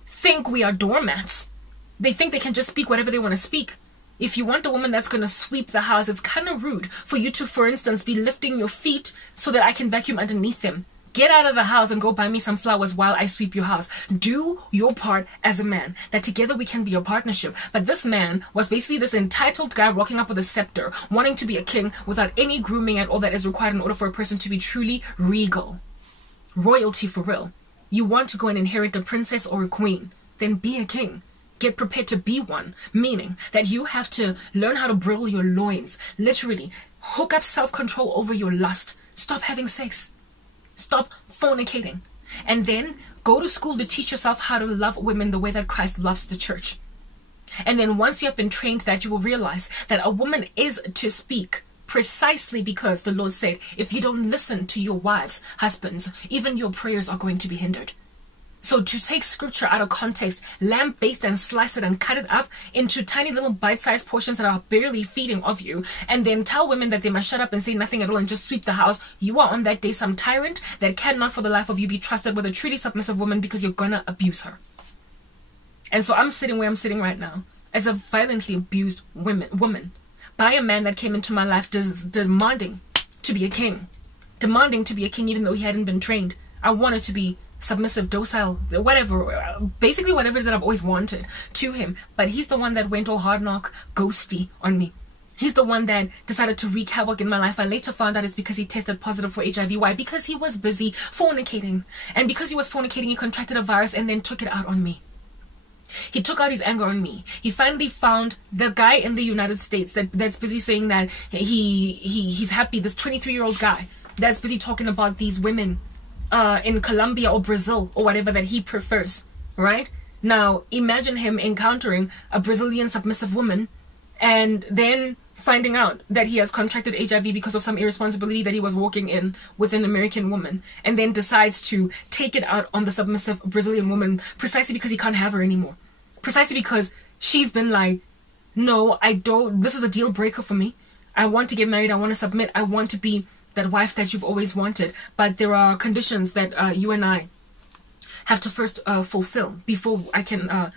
think we are doormats. They think they can just speak whatever they want to speak. If you want a woman that's going to sweep the house, it's kind of rude for you to, for instance, be lifting your feet so that I can vacuum underneath them. Get out of the house and go buy me some flowers while I sweep your house. Do your part as a man, that together we can be a partnership. But this man was basically this entitled guy walking up with a scepter, wanting to be a king without any grooming and all that is required in order for a person to be truly regal. Royalty for real. You want to go and inherit a princess or a queen, then be a king. Get prepared to be one, meaning that you have to learn how to bridle your loins. Literally, hook up self-control over your lust. Stop having sex. Stop fornicating. And then go to school to teach yourself how to love women the way that Christ loves the church. And then once you have been trained that, you will realize that a woman is to speak precisely because the Lord said, if you don't listen to your wives, husbands, even your prayers are going to be hindered. So to take scripture out of context, lamb-based and slice it and cut it up into tiny little bite-sized portions that are barely feeding of you, and then tell women that they must shut up and say nothing at all and just sweep the house, you are on that day some tyrant that cannot for the life of you be trusted with a truly submissive woman because you're gonna abuse her. And so I'm sitting where I'm sitting right now as a violently abused woman by a man that came into my life demanding to be a king. Demanding to be a king even though he hadn't been trained. I wanted to be submissive, docile, whatever, basically whatever it is that I've always wanted to him. But he's the one that went all hard knock, ghosty on me. He's the one that decided to wreak havoc in my life. I later found out it's because he tested positive for HIV. Why? Because he was busy fornicating. And because he was fornicating, he contracted a virus and then took it out on me. He took out his anger on me. He finally found the guy in the United States that's busy saying that he's happy, this 23-year-old guy that's busy talking about these women in Colombia or Brazil or whatever that he prefers, right? Now, imagine him encountering a Brazilian submissive woman and then finding out that he has contracted HIV because of some irresponsibility that he was walking in with an American woman, and then decides to take it out on the submissive Brazilian woman precisely because he can't have her anymore. Precisely because she's been like, no, I don't, this is a deal breaker for me. I want to get married, I want to submit, I want to be that wife that you've always wanted, but there are conditions that you and I have to first fulfill before I can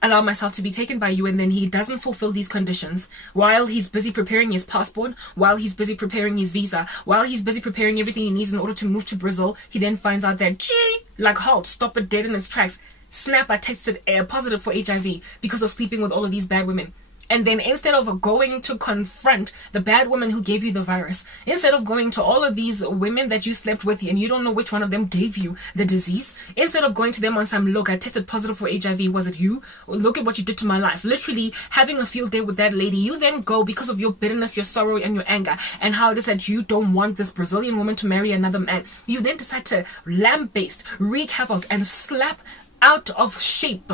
allow myself to be taken by you. And then he doesn't fulfill these conditions while he's busy preparing his passport, while he's busy preparing his visa, while he's busy preparing everything he needs in order to move to Brazil. He then finds out that, gee, like halt, stop it dead in its tracks. Snap, I tested positive for HIV because of sleeping with all of these bad women. And then instead of going to confront the bad woman who gave you the virus, instead of going to all of these women that you slept with and you don't know which one of them gave you the disease, instead of going to them on some, look, I tested positive for HIV, was it you? Look at what you did to my life. Literally having a field day with that lady, you then go because of your bitterness, your sorrow, and your anger, and how it is that you don't want this Brazilian woman to marry another man. You then decide to lamb-based, wreak havoc, and slap out of shape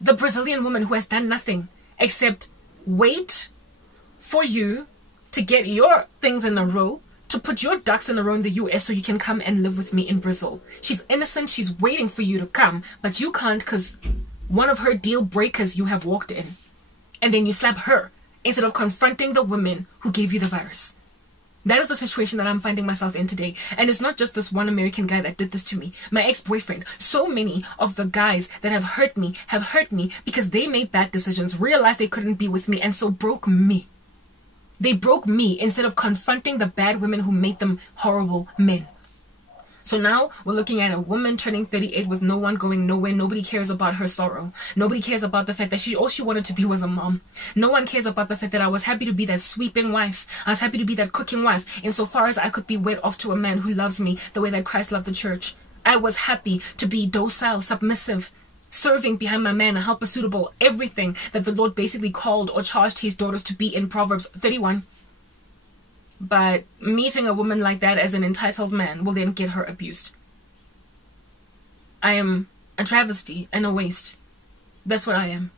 the Brazilian woman who has done nothing except wait for you to get your things in a row, to put your ducks in a row in the US so you can come and live with me in Brazil. She's innocent, she's waiting for you to come, but you can't because one of her deal breakers you have walked in. And then you slap her instead of confronting the women who gave you the virus. That is the situation that I'm finding myself in today. And it's not just this one American guy that did this to me. My ex-boyfriend. So many of the guys that have hurt me because they made bad decisions, realized they couldn't be with me, and so broke me. They broke me instead of confronting the bad women who made them horrible men. So So now we're looking at a woman turning 38 with no one, going nowhere. Nobody cares about her sorrow. Nobody cares about the fact that all she wanted to be was a mom. No one cares about the fact that I was happy to be that sweeping wife. I was happy to be that cooking wife. Insofar as I could be wed off to a man who loves me the way that Christ loved the church. I was happy to be docile, submissive, serving behind my man, a helper suitable, everything that the Lord basically called or charged his daughters to be in Proverbs 31. But meeting a woman like that as an entitled man will then get her abused. I am a travesty and a waste. That's what I am.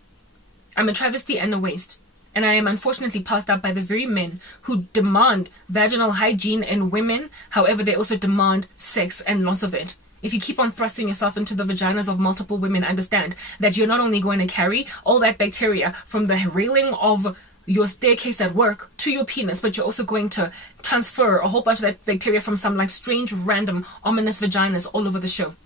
I'm a travesty and a waste. And I am unfortunately passed up by the very men who demand vaginal hygiene in women. However, they also demand sex and lots of it. If you keep on thrusting yourself into the vaginas of multiple women, understand that you're not only going to carry all that bacteria from the railing of your staircase at work to your penis, but you're also going to transfer a whole bunch of that bacteria from some like strange, random, ominous vaginas all over the show,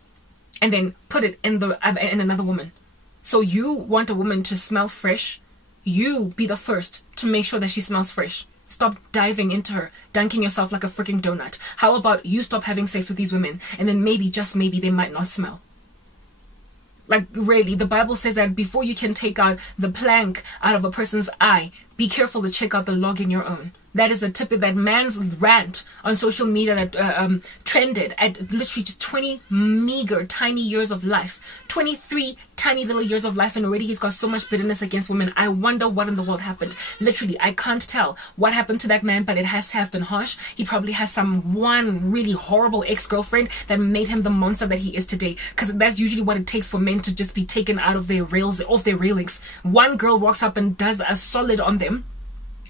and then put it in another woman. So you want a woman to smell fresh? You be the first to make sure that she smells fresh. Stop diving into her, dunking yourself like a freaking donut. How about you stop having sex with these women, and then maybe, just maybe, they might not smell. Like, really, the Bible says that before you can take out the plank out of a person's eye, be careful to check out the log in your own. That is the tip of that man's rant on social media that trended at literally just 20 meager, tiny years of life. 23 tiny little years of life, and already he's got so much bitterness against women. I wonder what in the world happened. Literally, I can't tell what happened to that man, but it has to have been harsh. He probably has one really horrible ex-girlfriend that made him the monster that he is today. Because that's usually what it takes for men to just be taken out of their rails, off their railings. One girl walks up and does a solid on them,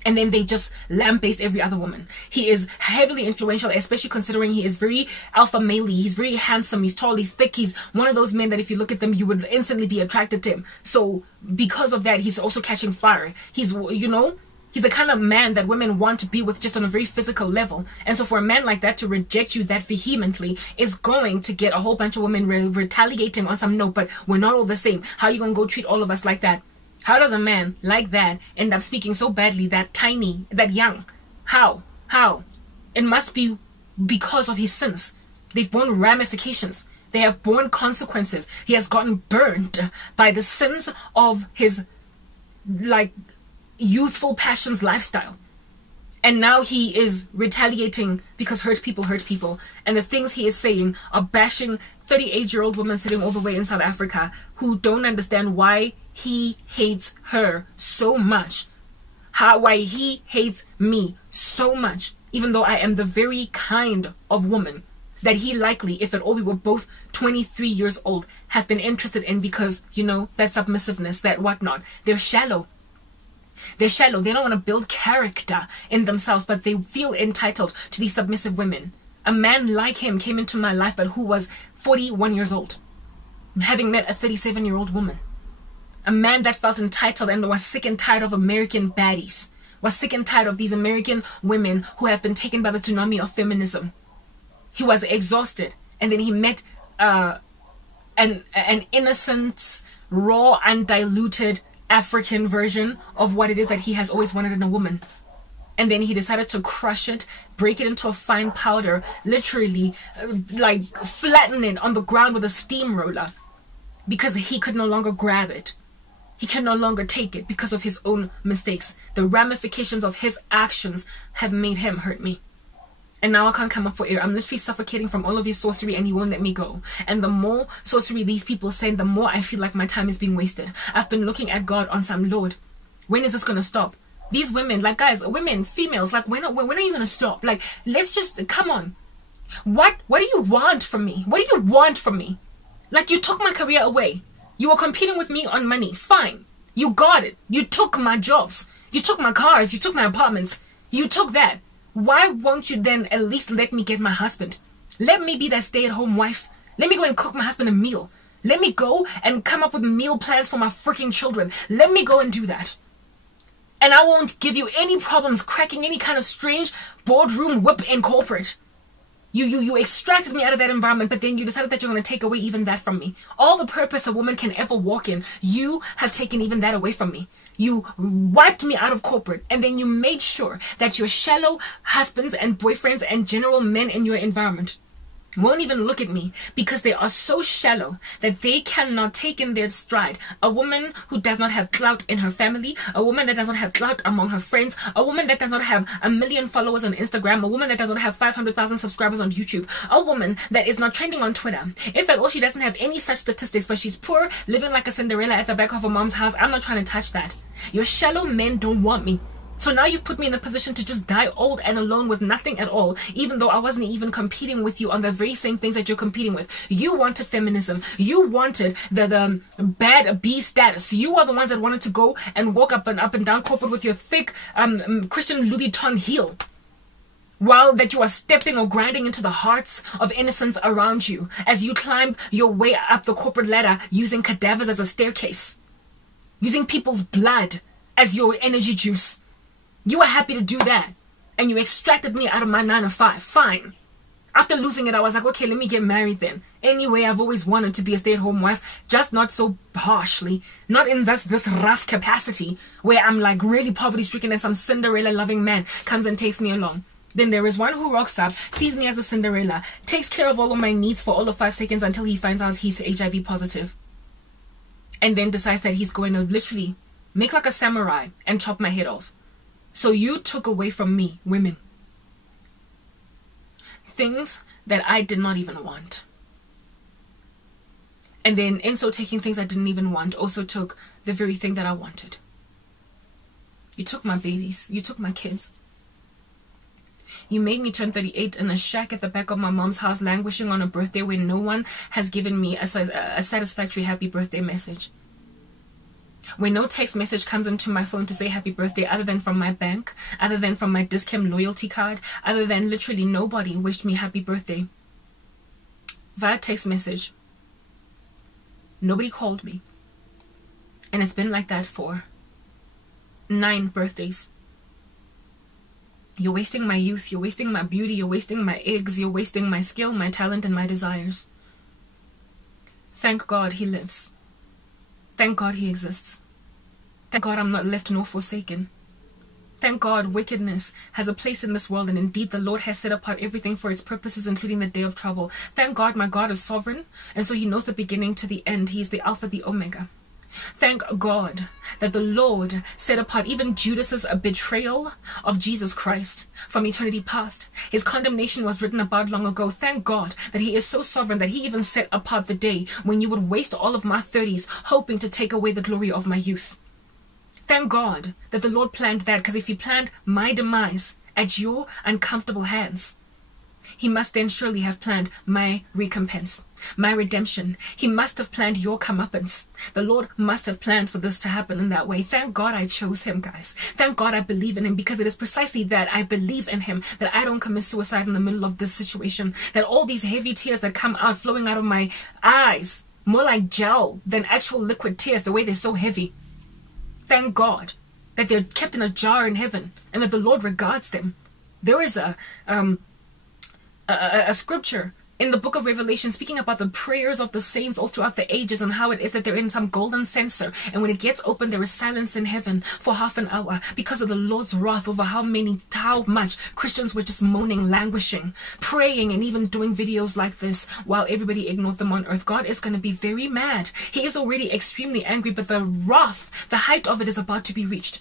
and then they just lambaste every other woman. He is heavily influential, especially considering he is very alpha male. He's very handsome. He's tall. He's thick. He's one of those men that if you look at them, you would instantly be attracted to him. So because of that, he's also catching fire. He's, he's the kind of man that women want to be with just on a very physical level. And so for a man like that to reject you that vehemently is going to get a whole bunch of women retaliating on some note, but we're not all the same. How are you going to go treat all of us like that? How does a man like that end up speaking so badly, that tiny, that young? How? It must be because of his sins. They've borne ramifications. They have borne consequences. He has gotten burned by the sins of his, youthful passions lifestyle. And now he is retaliating because hurt people hurt people. And the things he is saying are bashing 38-year-old women sitting all the way in South Africa who don't understand why he hates her so much. Why he hates me so much. Even though I am the very kind of woman that he likely, if at all we were both 23 years old, have been interested in because, that submissiveness, that whatnot. They're shallow. They don't want to build character in themselves, but they feel entitled to these submissive women. A man like him came into my life, but who was 41 years old, having met a 37-year-old woman. A man that felt entitled and was sick and tired of American baddies, was sick and tired of these American women who have been taken by the tsunami of feminism. He was exhausted, and then he met an innocent, raw, undiluted African version of what it is that he has always wanted in a woman. And then he decided to crush it, break it into a fine powder, literally flatten it on the ground with a steamroller, because he could no longer grab it. He can no longer take it because of his own mistakes. The ramifications of his actions have made him hurt me. And now I can't come up for air. I'm literally suffocating from all of his sorcery, and he won't let me go. And the more sorcery these people send, the more I feel like my time is being wasted. I've been looking at God on some, Lord, when is this going to stop? These women, guys, women, females, when are you going to stop? Let's just, come on. What do you want from me? What do you want from me? You took my career away. You were competing with me on money. Fine. You got it. You took my jobs. You took my cars. You took my apartments. You took that. Why won't you then at least let me get my husband? Let me be that stay-at-home wife. Let me go and cook my husband a meal. Let me go and come up with meal plans for my freaking children. Let me go and do that. And I won't give you any problems cracking any kind of strange boardroom whip in corporate. You extracted me out of that environment, but then you decided that you're going to take away even that from me. All the purpose a woman can ever walk in, you have taken even that away from me. You wiped me out of corporate, and then you made sure that your shallow husbands and boyfriends and general men in your environment won't even look at me because they are so shallow that they cannot take in their stride a woman who does not have clout in her family, a woman that does not have clout among her friends, a woman that does not have 1 million followers on Instagram, a woman that does not have 500,000 subscribers on YouTube, a woman that is not trending on Twitter. In fact, she doesn't have any such statistics, but she's poor, living like a Cinderella at the back of her mom's house. I'm not trying to touch that. Your shallow men don't want me. So now you've put me in a position to just die old and alone with nothing at all, even though I wasn't even competing with you on the very same things that you're competing with. You wanted feminism. You wanted the bad B status. You are the ones that wanted to go and walk up and down corporate with your thick Christian Louboutin heel, while that you are stepping or grinding into the hearts of innocents around you as you climb your way up the corporate ladder using cadavers as a staircase, using people's blood as your energy juice. You were happy to do that, and you extracted me out of my 9 to 5. Fine. After losing it, I was like, okay, let me get married then. Anyway, I've always wanted to be a stay-at-home wife, just not so harshly, not in this rough capacity where I'm like really poverty-stricken and some Cinderella-loving man comes and takes me along. Then there is one who rocks up, sees me as a Cinderella, takes care of all of my needs for all of 5 seconds until he finds out he's HIV positive, and then decides that he's going to literally make like a samurai and chop my head off. So you took away from me, women, things that I did not even want. And then in so taking things I didn't even want, also took the very thing that I wanted. You took my babies. You took my kids. You made me turn 38 in a shack at the back of my mom's house, languishing on a birthday when no one has given me a satisfactory happy birthday message. When no text message comes into my phone to say happy birthday, other than from my bank, other than from my Discam loyalty card, other than literally nobody wished me happy birthday via text message. Nobody called me. And it's been like that for 9 birthdays. You're wasting my youth, you're wasting my beauty, you're wasting my eggs, you're wasting my skill, my talent, and my desires. Thank God he lives. Thank God he exists. Thank God I'm not left nor forsaken. Thank God wickedness has a place in this world, and indeed the Lord has set apart everything for its purposes, including the day of trouble. Thank God my God is sovereign, and so he knows the beginning to the end. He is the Alpha, the Omega. Thank God that the Lord set apart even Judas's betrayal of Jesus Christ from eternity past. His condemnation was written about long ago. Thank God that he is so sovereign that he even set apart the day when you would waste all of my 30s hoping to take away the glory of my youth. Thank God that the Lord planned that, because if he planned my demise at your uncomfortable hands, he must then surely have planned my recompense, my redemption. He must have planned your comeuppance. The Lord must have planned for this to happen in that way. Thank God I chose him, guys. Thank God I believe in him, because it is precisely that I believe in him that I don't commit suicide in the middle of this situation. That all these heavy tears that come out, flowing out of my eyes, more like gel than actual liquid tears, the way they're so heavy. Thank God that they're kept in a jar in heaven and that the Lord regards them. There is a scripture in the book of Revelation speaking about the prayers of the saints all throughout the ages, and how it is that they're in some golden censer, and when it gets open there is silence in heaven for half an hour because of the Lord's wrath over how much Christians were just moaning, languishing, praying, and even doing videos like this while everybody ignored them on earth. God is going to be very mad. He is already extremely angry, but the wrath, the height of it, is about to be reached.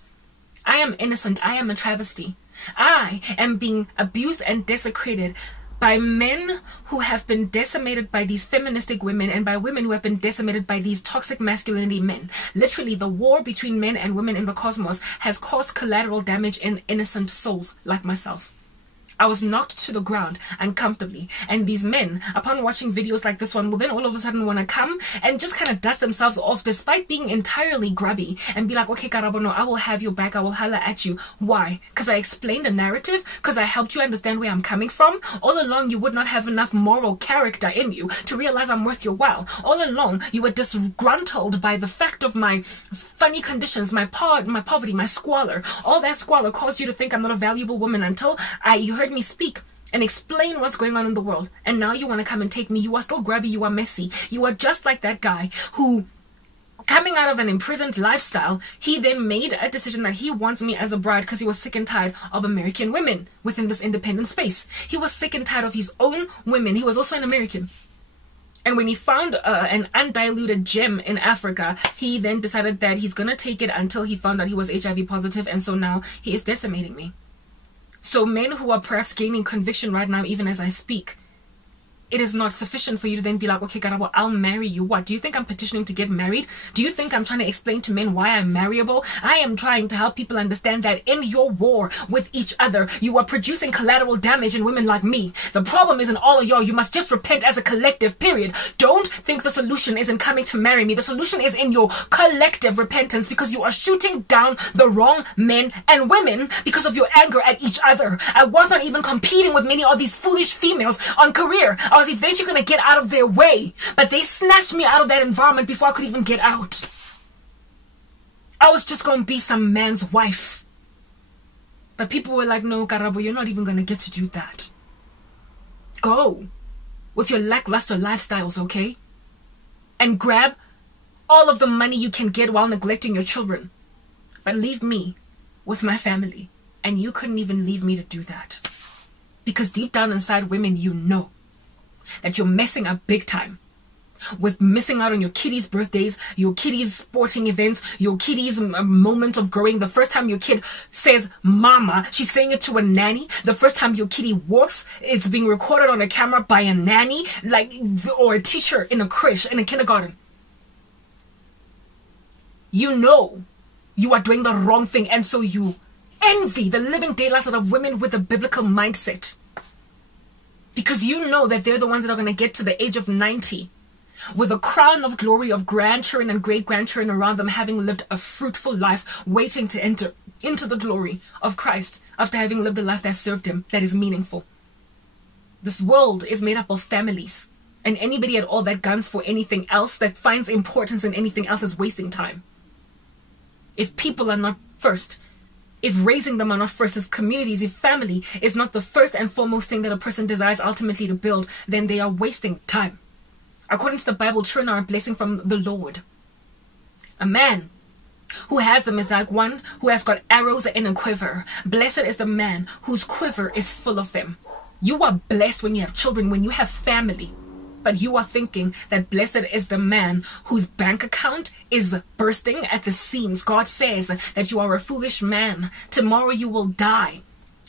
I am innocent. I am a travesty. I am being abused and desecrated by men who have been decimated by these feministic women, and by women who have been decimated by these toxic masculinity men. Literally, the war between men and women in the cosmos has caused collateral damage in innocent souls like myself. I was knocked to the ground uncomfortably, and these men, upon watching videos like this one, will then all of a sudden want to come and just kind of dust themselves off despite being entirely grubby and be like, okay, Karabono, I will have your back, I will holla at you. Why? Because I explained a narrative? Because I helped you understand where I'm coming from? All along you would not have enough moral character in you to realize I'm worth your while. All along you were disgruntled by the fact of my funny conditions, my poverty, my squalor. All that squalor caused you to think I'm not a valuable woman until you heard me speak and explain what's going on in the world, and now you want to come and take me. You are still grubby, you are messy, you are just like that guy who Coming out of an imprisoned lifestyle, he then made a decision that he wants me as a bride because he was sick and tired of American women within this independent space. He was sick and tired of his own women. He was also an American. And when he found an undiluted gem in Africa, he then decided that he's going to take it until he found out he was HIV positive. And so now he is decimating me. So men who are perhaps gaining conviction right now, even as I speak, it is not sufficient for you to then be like, okay, Karabo, I'll marry you. What? Do you think I'm petitioning to get married? Do you think I'm trying to explain to men why I'm marryable? I am trying to help people understand that in your war with each other, you are producing collateral damage in women like me. The problem is in all of y'all. You must just repent as a collective, period. Don't think the solution is in coming to marry me. The solution is in your collective repentance, because you are shooting down the wrong men and women because of your anger at each other. I was not even competing with many of these foolish females on career. I was eventually going to get out of their way, but they snatched me out of that environment before I could even get out. I was just going to be some man's wife. But people were like, no, Karabo, you're not even going to get to do that. Go with your lackluster lifestyles, okay? And grab all of the money you can get while neglecting your children. But leave me with my family. And you couldn't even leave me to do that. Because deep down inside, women, you know that you're messing up big time with missing out on your kiddies' birthdays, your kiddies' sporting events, your kiddies' moment of growing. The first time your kid says mama, she's saying it to a nanny. The first time your kiddie walks, it's being recorded on a camera by a nanny, or a teacher in a creche, in a kindergarten. You know you are doing the wrong thing, and so you envy the living daylights out of women with a biblical mindset. Because you know that they're the ones that are going to get to the age of 90 with a crown of glory of grandchildren and great-grandchildren around them, having lived a fruitful life, waiting to enter into the glory of Christ after having lived a life that served him, that is meaningful. This world is made up of families, and anybody at all that guns for anything else, that finds importance in anything else, is wasting time. If people are not first, if raising them are not first, if communities, if family is not the first and foremost thing that a person desires ultimately to build, then they are wasting time. According to the Bible, children are a blessing from the Lord. A man who has them is like one who has got arrows in a quiver. Blessed is the man whose quiver is full of them. You are blessed when you have children, when you have family. But you are thinking that blessed is the man whose bank account is bursting at the seams. God says that you are a foolish man. Tomorrow you will die,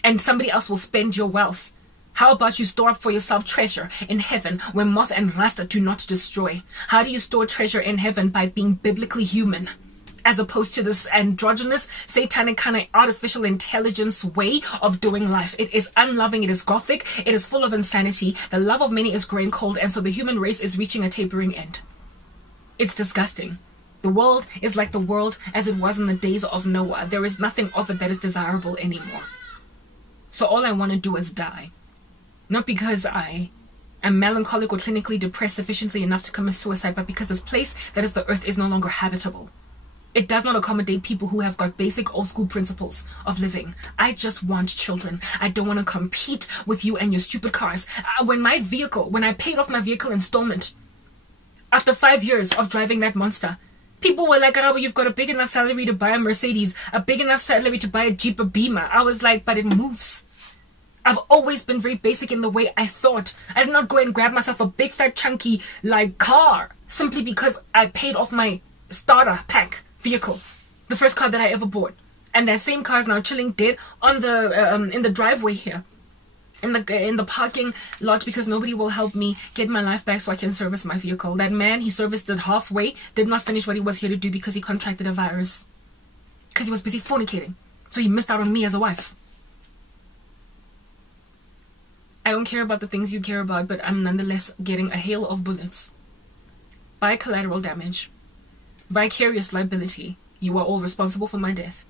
and somebody else will spend your wealth. How about you store up for yourself treasure in heaven where moth and rust do not destroy? How do you store treasure in heaven? By being biblically human, as opposed to this androgynous, satanic kind of artificial intelligence way of doing life. It is unloving, it is gothic, it is full of insanity. The love of many is growing cold, and so the human race is reaching a tapering end. It's disgusting. The world is like the world as it was in the days of Noah. There is nothing of it that is desirable anymore. So all I want to do is die. Not because I am melancholic or clinically depressed sufficiently enough to commit suicide, but because this place that is the earth is no longer habitable. It does not accommodate people who have got basic old school principles of living. I just want children. I don't want to compete with you and your stupid cars. When I paid off my vehicle installment, after 5 years of driving that monster, people were like, oh, you've got a big enough salary to buy a Mercedes, a big enough salary to buy a Jeep, a Beamer. I was like, but it moves. I've always been very basic in the way I thought. I did not go and grab myself a big fat chunky car simply because I paid off my starter pack vehicle, the first car that I ever bought. And that same car is now chilling dead on the in the driveway here, in the parking lot, because nobody will help me get my life back so I can service my vehicle. That man, he serviced it halfway, did not finish what he was here to do because he contracted a virus, because he was busy fornicating, so he missed out on me as a wife. I don't care about the things you care about, but I'm nonetheless getting a hail of bullets. By collateral damage, vicarious liability, you are all responsible for my death.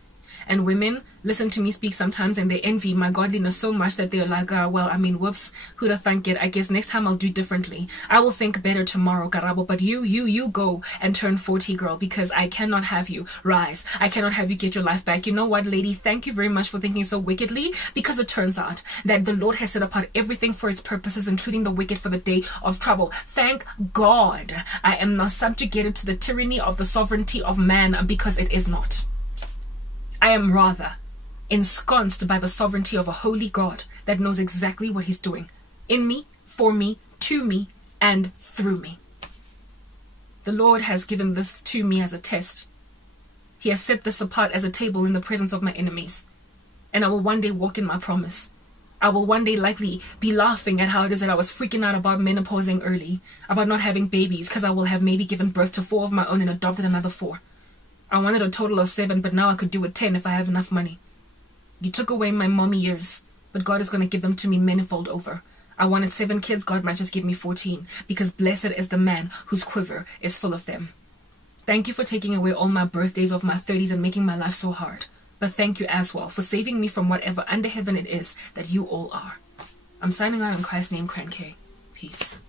And women listen to me speak sometimes and they envy my godliness so much that they're like, well, I mean, whoops, who'd have thunk it? I guess next time I'll do differently. I will think better tomorrow, Karabo. But you go and turn 40, girl, because I cannot have you rise. I cannot have you get your life back. You know what, lady? Thank you very much for thinking so wickedly, because it turns out that the Lord has set apart everything for its purposes, including the wicked for the day of trouble. Thank God I am not subjugated to the tyranny of the sovereignty of man, because it is not. I am rather ensconced by the sovereignty of a holy God that knows exactly what he's doing in me, for me, to me, and through me. The Lord has given this to me as a test. He has set this apart as a table in the presence of my enemies. And I will one day walk in my promise. I will one day likely be laughing at how it is that I was freaking out about menopausing early, about not having babies, because I will have maybe given birth to 4 of my own and adopted another 4. I wanted a total of 7, but now I could do it 10 if I have enough money. You took away my mommy years, but God is going to give them to me manifold over. I wanted 7 kids, God might just give me 14, because blessed is the man whose quiver is full of them. Thank you for taking away all my birthdays of my 30s and making my life so hard. But thank you as well for saving me from whatever under heaven it is that you all are. I'm signing out in Christ's name, Tranquil. Peace.